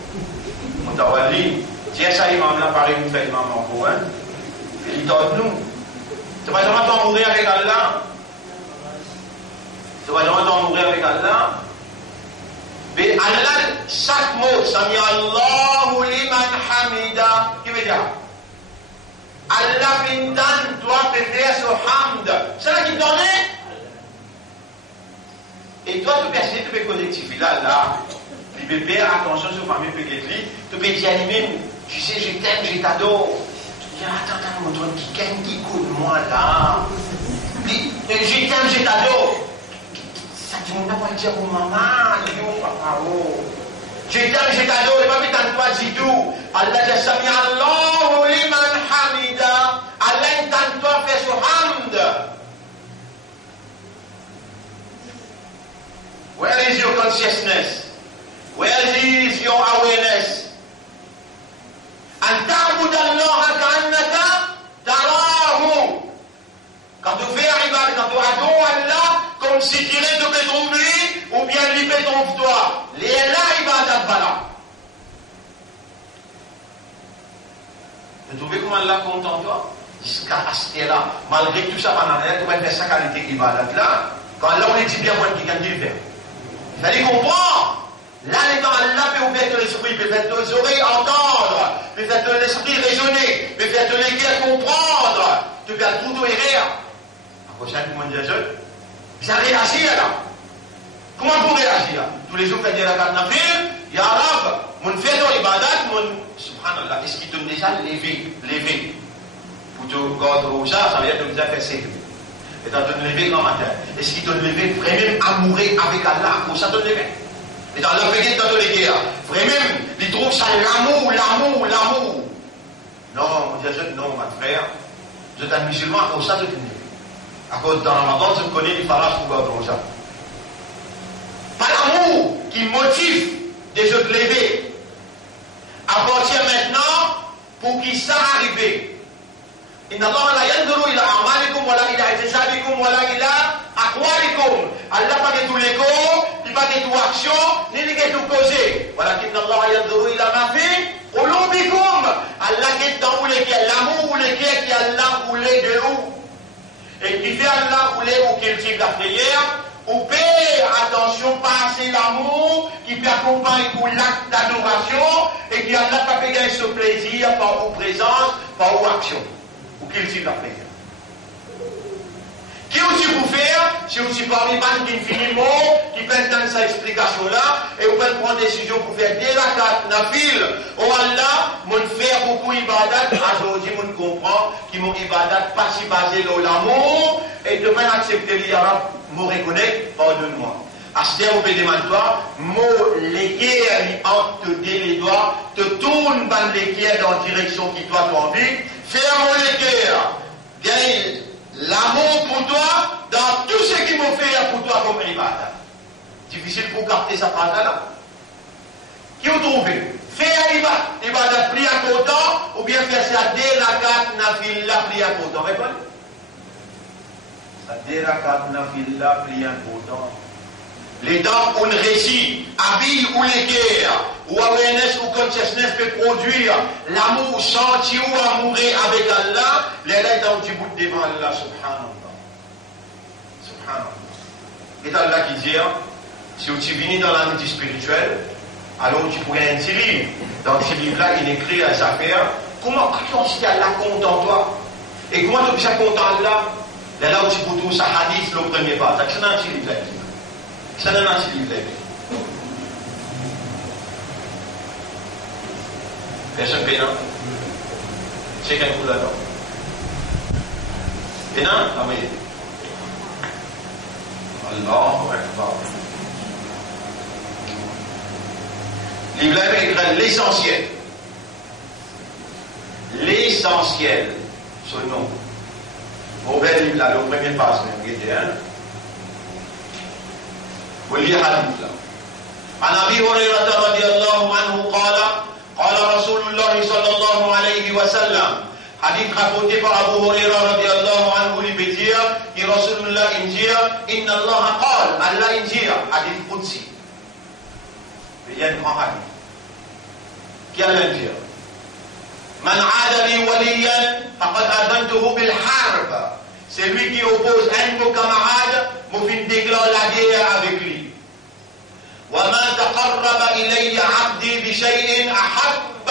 on t'a dit, tiens, ça, il m'a amené à Paris, vous faites maman pour un. Il dit, nous. Tu vas jamais t'en mourir avec Allah. Tu vas jamais t'en mourir avec Allah. Mais Allah, chaque mot, Sami Allahu liman hamida, qui veut dire Allah fintan, toi, tu fais ce hamd. C'est là qu'il t'en est. Et toi, tu peux essayer de faire collectif. Là, tu peux faire attention sur la famille, tu peux dire lui-même, tu sais, je t'aime, je t'adore. Attends, mon truc qui gagne, qui coule, moi là. Je t'aime, je t'adore. Ça, tu m'as pas dire pour maman, yo, papa, oh. Je t'aime, je t'adore, et pas mettre en toi, dis tout. Allah, je sami Allahu liman hamida. Allah, il t'en toi, fait ce hamd. Where is your consciousness? Where is your awareness? أن تعبد الله كأنك تراه. Quand tu fais عبادة, quand tu adores Allah, comme si tu l'es de ton lui, ou bien lui fait ton toi. Les là, ibadat bala. Vous trouvez comment Allah compte en toi? Jusqu'à ce là, malgré tout ça, pendant l'année, tu vas faire sa qualité ibadat là. Quand Allah, on est dit bien, moi, qui gagne le faire. Il fallait comprendre. Là, l'étant Allah peut ouvrir ton esprit, peut faire tes oreilles entendre, peut faire ton esprit raisonner, peut faire ton cœur comprendre, tu peux faire tout et rire. La prochaine, comment dire jeune? Bien réagir là. Comment vous réagir? Tous les jours, quand il y a la carte nafil, il y a arabe, mon fait dans l'ibadat, mon subhanallah, est-ce qu'il te déjà levé? Pour te garder ça, ça veut dire que tu as fait sécurité. Et tu as te levé grand matin. Est-ce qu'il te levé vraiment amoureux avec Allah, pour ça te lever? Et dans le pays, dans les guerres, vraiment, ils trouvent ça l'amour. Non, mon Dieu, non, ma frère. Vous êtes un musulman à cause de ça, vous venez. À cause dans Ramadan, vous connaissez les pharages pour voir ça. Pas l'amour qui motive des autres lever. À partir maintenant, pour qu'il ça arrive. إن الله لا ينظر إلى أعمالكم ولا إلى احتسابكم ولا إلى أقوالكم. Allah pas de tous les corps, il pas de toute action, ni de tout causer. ولكن الله ينظر إلى ما في قلوبكم. Allah qui est dans vous les l'amour ou les qui Allah voulait de vous. Et qui fait Allah voulait ou cultive la prière, ou paye attention, passer l'amour, qui peut accompagner pour l'acte d'adoration, et qui Allah pas fait gagner ce plaisir par vos présences, par vos actions. Ou cultive la prière. Qui aussi vous faire, si aussi parmi les qui finit mot, qui peut entendre cette explication-là, et vous pouvez prendre des décisions pour faire des rakat, nafil, oh Allah, mon faire beaucoup ibadat, aujourd'hui, mon comprend, qui mon ibadat pas si basé sur l'amour, et demain accepter l'Arab, me reconnaître, pardonne-moi. Aster au pédémantoire, mot l'équerre, entre te dé les doigts, te tourne ban l'équerre dans la direction qui doit t'envie, ferme l'équerre, gagne l'amour pour toi dans tout ce qui m'a fait pour toi comme ibadat. Difficile pour capter sa phrase-là. Qui vous trouvez? Faire ibadat pris à content ou bien faire ça dès la carte nafil la pris à content. Répondez. Ça dès la carte nafil la pris à content. Les dents on récit, habille ou l'équerre, ou awareness ou consciousness peut produire l'amour senti ou amouré avec Allah, les lettres dans du bout devant Allah, subhanallah. Subhanallah. Et Allah qui dit, si tu viens dans la vie spirituelle, alors tu pourrais un petit livre. Dans ce livre-là, il écrit à sa affaire, comment tu Allah compte en toi? Et comment tu peux compte en Allah? Là où tu peux trouver sa hadith, le premier pas. C'est un petit livre. Ça donne un petit livre. Personne pénant. C'est qu'un coup là-dedans. Pénant? Ah oui. Allahu Akbar. Livre là écrit l'essentiel. L'essentiel. Ce nom. Au bel livre là, le premier passe, même, il était un. واللي حديث عن ابي هريره رضي الله عنه قال قال رسول الله صلى الله عليه وسلم حديث rapporté par Abu Hurairah رضي الله عنه lui peut dire que Rasulullah إن الله قال Allah dire hadith qudsi il y a un grand hadith qui Allah dire من عاد لي وليا فقد آذنته بالحرب. C'est lui qui oppose un de vos camarades, vous finissez déclarer la guerre avec lui. وَمَا تَقَرَّبَ إِلَيَّ عَبْدِي بِشَيْءٍ أَحَبُّ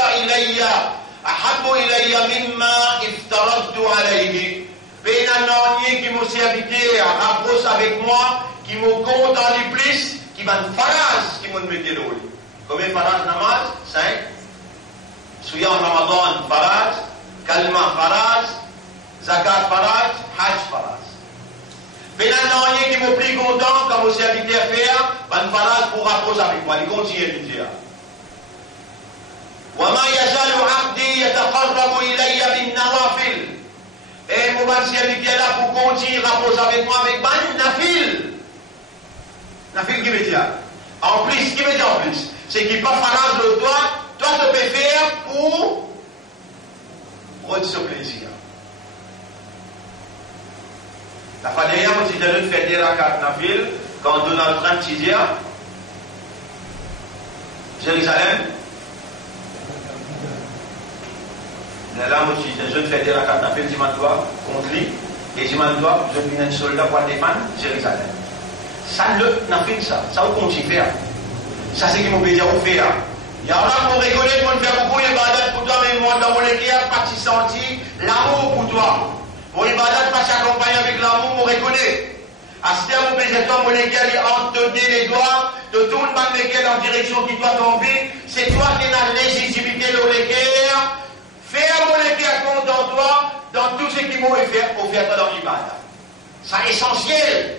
إِلَيَّ مِمَّا افترضت عليه. Ben un qui m'a serviteur rapproche avec moi, qui me compte en les plus, qui m'a une phrase qui m'a mis de l'eau. Combien de phrases namaz? 5. Souya en Ramadan, phrase. Kalma, phrase. Zakat, phrase. Hajj, phrase. Ben un qui m'a pris content, comme au serviteur faire, une phrase pour rapprocher avec moi. Il continue à dire. وَمَا يَزَالُ عَبْدِي يَتَقَرَّبُ إِلَيَّ بِالنَّوَافِلِ. Et mon serviteur là pour continuer à rapprocher avec moi avec ban nafil. Nafil qui veut dire en plus, qui veut dire en plus? C'est qu'il pas phrase de toi, toi tu peux faire pour rendre ce plaisir. La fois dernière, on s'est donné de faire des rakat nafil quand Donald Trump disait Jérusalem. Là, moi, je fais des rakat nafil, je m'en dois contre lui, et je m'en dois, je suis un soldat pour défendre Jérusalem. Ça, le nafil, ça vous continue faire. Ça, c'est ce qui m'obéit à vous faire. Il y en a pour rigoler, pour faire beaucoup d'ibadat pour toi, mais moi, dans mon équipe, pas si senti l'amour pour toi. Mon ibadat pas s'accompagner avec l'amour, on reconnaît. À ce terme, mon président, mon équipe, entre te donner les doigts, te tourne pas l'équipe en direction qui doit tomber. C'est toi qui as la légitimité de l'équipe. Faire mon équipe compte en toi, dans tout ce qui m'a offert dans l'ibadat. C'est essentiel.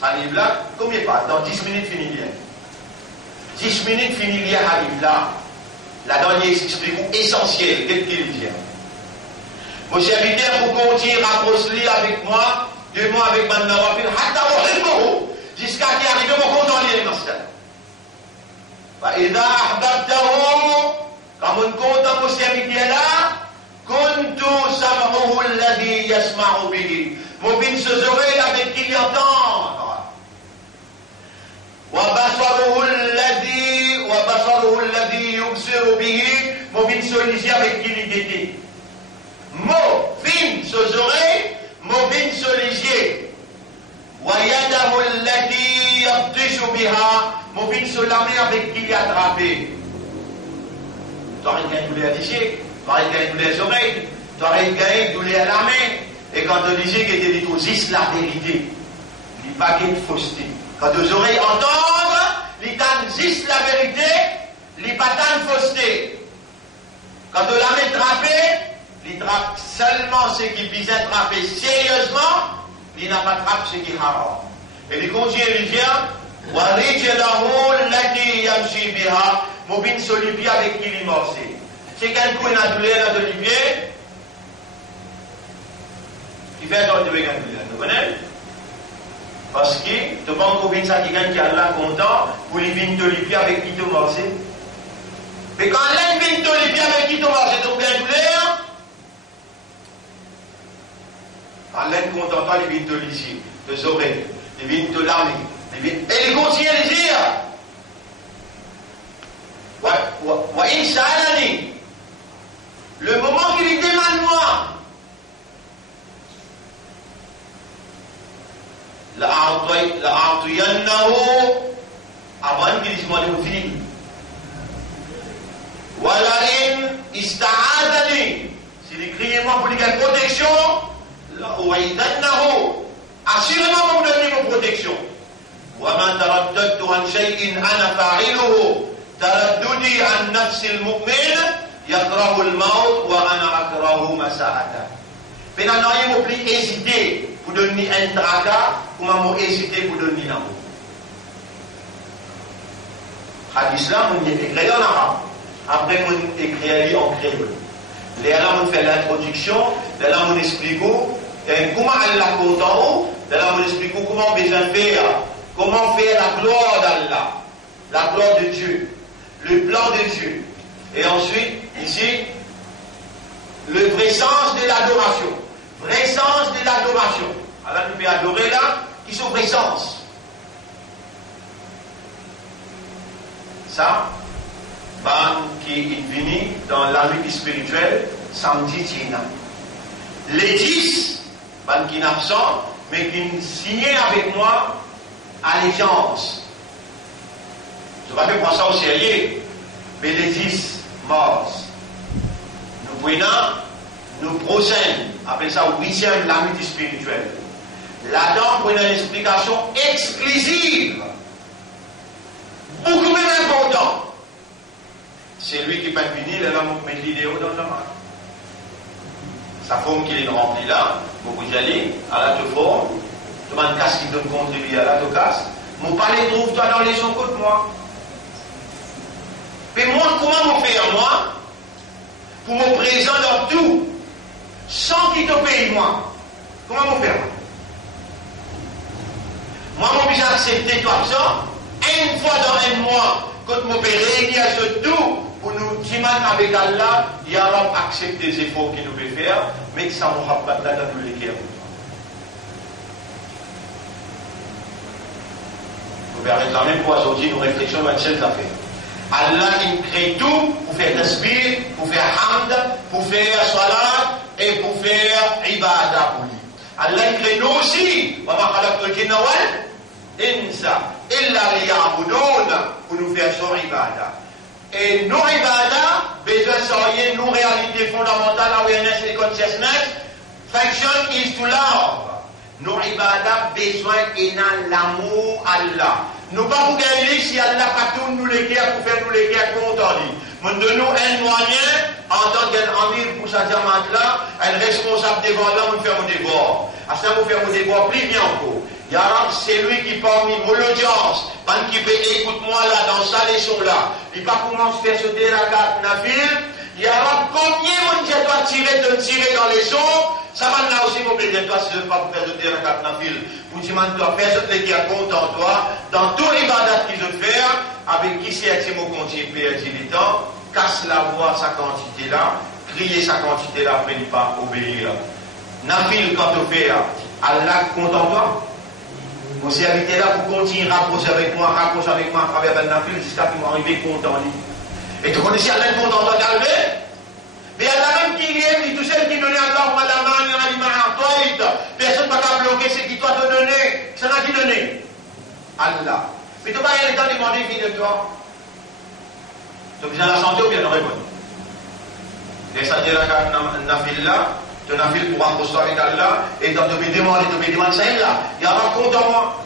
Ça livre là, combien pas? Dans 10 minutes, fini bien. 10 minutes, fini bien à livre là. La dernière explique essentiel, qu'est-ce qu'il dit? Mon serviteur, pour continuer à rapprocher avec moi, de moi avec ma nawafil, jusqu'à qu'il arrive mon compte en ligne. فإذا أحببته comme on compte mon serviteur là, كنت سمعه الذي يسمع به. Mon bin ses oreilles avec qui il entend. وبصره الذي يبصر به. Mon bin ses yeux avec qui il était. Mon bin ses oreilles, mon bin ses yeux. ويده التي يبطش بها. Mon bin se la main avec qui il est attrapé. Tu aurais gagné douleur à l'isier, tu aurais gagné douleur aux oreilles, tu aurais gagné douleur à la main. Et quand on disait qu'il était dit aussi la vérité, il n'y a pas de fausseté. Quand aux oreilles entendent, il existe la vérité, il n'y a pas de fausseté. Quand on la main trappée, il trappe seulement ce qui vise à trapper sérieusement, il n'a pas trappé ce qui est haram. Et il continue, il vient. وَرِجْلَهُ الَّتِي يَمْشِي بِهَا. Mobile sur les pieds avec qui il est morcé. C'est quelqu'un qui a douleur dans les pieds, qui fait dans le douleur. Vous connaissez? Parce que tu penses qu'on vient ça qui a là content pour les vignes de les pieds avec qui tu es morcé. Mais quand l'un vient de les pieds avec qui tu es morcé, tu as bien douleur. Quand l'un content, les vignes de l'ici, de oreilles, les vignes de l'armée. Et il continue à dire le moment qu'il demande moi avant qu'il dise moi de fini s'il écrit moi pour lui gagner protection assurément vous me donnez vos protections. وما ترددت عن شيء أنا فاعله ترددي عن نفس المؤمن يكره الموت وأنا أكره مساءته. Finalement, il ne faut plus hésiter pour donner un tracas, comme il faut hésiter pour donner l'amour. Hadith là, on est écrit en arabe. Après, on écrit en créole. Là, on fait l'introduction. Là, on explique comment elle l'a compte en haut. Là, on explique comment on besoin faire. Comment faire la gloire d'Allah, la gloire de Dieu, le plan de Dieu. Et ensuite, ici, le vrai sens de l'adoration. Vrai sens de l'adoration. Allah nous fait adorer là, qui sont vrai sens. Ça, qui est venu dans la lutte spirituelle, samedi Tina. Les 10, qui sont absents, mais qui signent avec moi, allégeance. Je ne vais pas prendre ça au sérieux, mais les 10 morts. Nous prenons, nous procèdons, appelle ça 8e l'amitié spirituelle. Là-dedans, prenons une explication exclusive, beaucoup plus important. C'est lui qui peut finir, là, on met l'idéo dans le mal. Sa forme qu'il est remplie là, beaucoup d'y aller, à la te forme. Tu m'as un casque qui donne contribuer à la casse. Mon palais trouve-toi dans les gens contre moi. Mais moi, comment me faire moi pour me présenter dans tout sans qu'il te paye moi? Comment me faire? Moi, mon besoin accepter toi ça, une fois dans un mois, quand je me fais réunir à ce tout pour nous dire avec Allah, il y aura accepter les efforts qu'il nous fait faire, mais que ça ne m'aura pas dans tous les cas. Vous verrez quand même pour aujourd'hui nos réflexions dans cette affaire. Allah il crée tout pour faire tasbih, pour faire hamd, pour faire salat et pour faire ibadah pour lui. Allah il crée nous aussi. Wa ma khalaqtul jinna wal insa illa liya'budun pour nous faire son ibadah. Et nos ibadah, besoin de nos réalités fondamentales, awareness et consciousness, function is to love. Nos ibadah besoin de l'amour à Allah. Nous ne pouvons pas gagner si Allah pas tout nous les guerres pour faire nous les guerres pour entendre. Nous donnons un moyen en tant qu'amir pour sa diamante là, un responsable devant là, nous faisons des devoirs. À ce moment, nous faisons des devoirs plus bien encore. Yarab, c'est lui qui parmi l'audience, qui peut écoute-moi là, dans sa leçon là. Il pas commence à faire ce déracat navire. Yarab, combien mon Dieu doit tirer dans les sons, ça va là aussi, mon béni, toi, si je ne veux pas vous faire de dire la nafil, pour dire, toi, fais ce qui est content, toi, dans tous les badats qu'ils ont fait, avec qui c'est un mot continue, perdre du temps, casse la voix, sa quantité là, crier sa quantité là, après ne pas obéir. Nafil, quand tu fais, Allah content, toi. Mon serviteur là pour continuer à rapprocher avec moi à travers la nafil jusqu'à ce qu'il m'arrive content. Et tu connais si Allah est content, toi, calmer. Mais il y a la même qui est, tout celle qui donnait à toi, madame, il y en a dit, personne ne va pas bloquer ce qui doit te donner. Ça n'a qui donné Allah. Mais tu vas y aller temps demander vie de toi. Tu as besoin de la santé ou bien de répondre. Et ça dit la nafil là, tu nafil pour rapprocher avec Allah, et donc tu me demandes ça là. Il y a un content moi.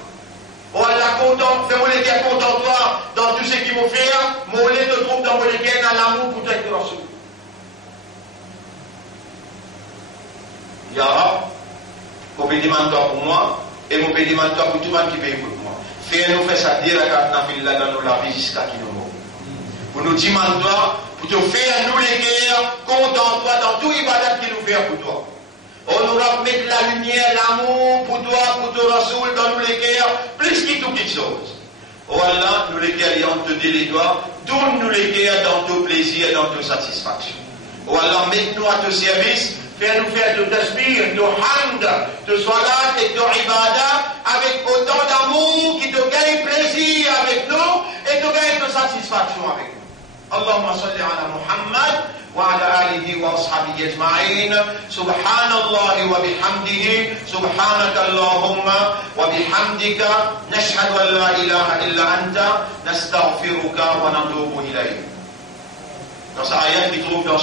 Oh Allah content, fais-moi les gars content toi dans tout ce qui m'ont fait, moi les te trouve dans mon gars dans l'amour pour t'être dans ce. Ya Rab, mon pédiment toi pour moi, et mon pédiment toi pour tout le monde qui veut pour moi. Fais-nous faire ça dire la carte nafil là dans nos la vie jusqu'à qui nous mourons. Pour nous demander toi, pour te faire nous les guerres, content toi dans tout ibadat qui nous fait pour toi. On nous va mettre la lumière, l'amour pour toi, pour ton Rasoul dans nous les guerres, plus que toutes les choses. Oh Allah, nous les guerres, on te dit les doigts, tourne-nous les guerres dans ton plaisir et dans ton satisfaction. Oh Allah, mets-nous à ton service. Fais-nous faire de tasbih, de hamd, de salat et de ibadah avec autant d'amour qui te gagne plaisir avec nous et te gagne de satisfaction avec nous. Allahumma salli ala Muhammad wa ala alihi wa ashabihi ajma'in. Subhanallah wa bihamdihi. Subhanaka Allahumma wa bihamdika. Nashhadu an la ilaha illa anta. Nastaghfiruka wa natubu ilayk. Dans ce ayat qui trouve dans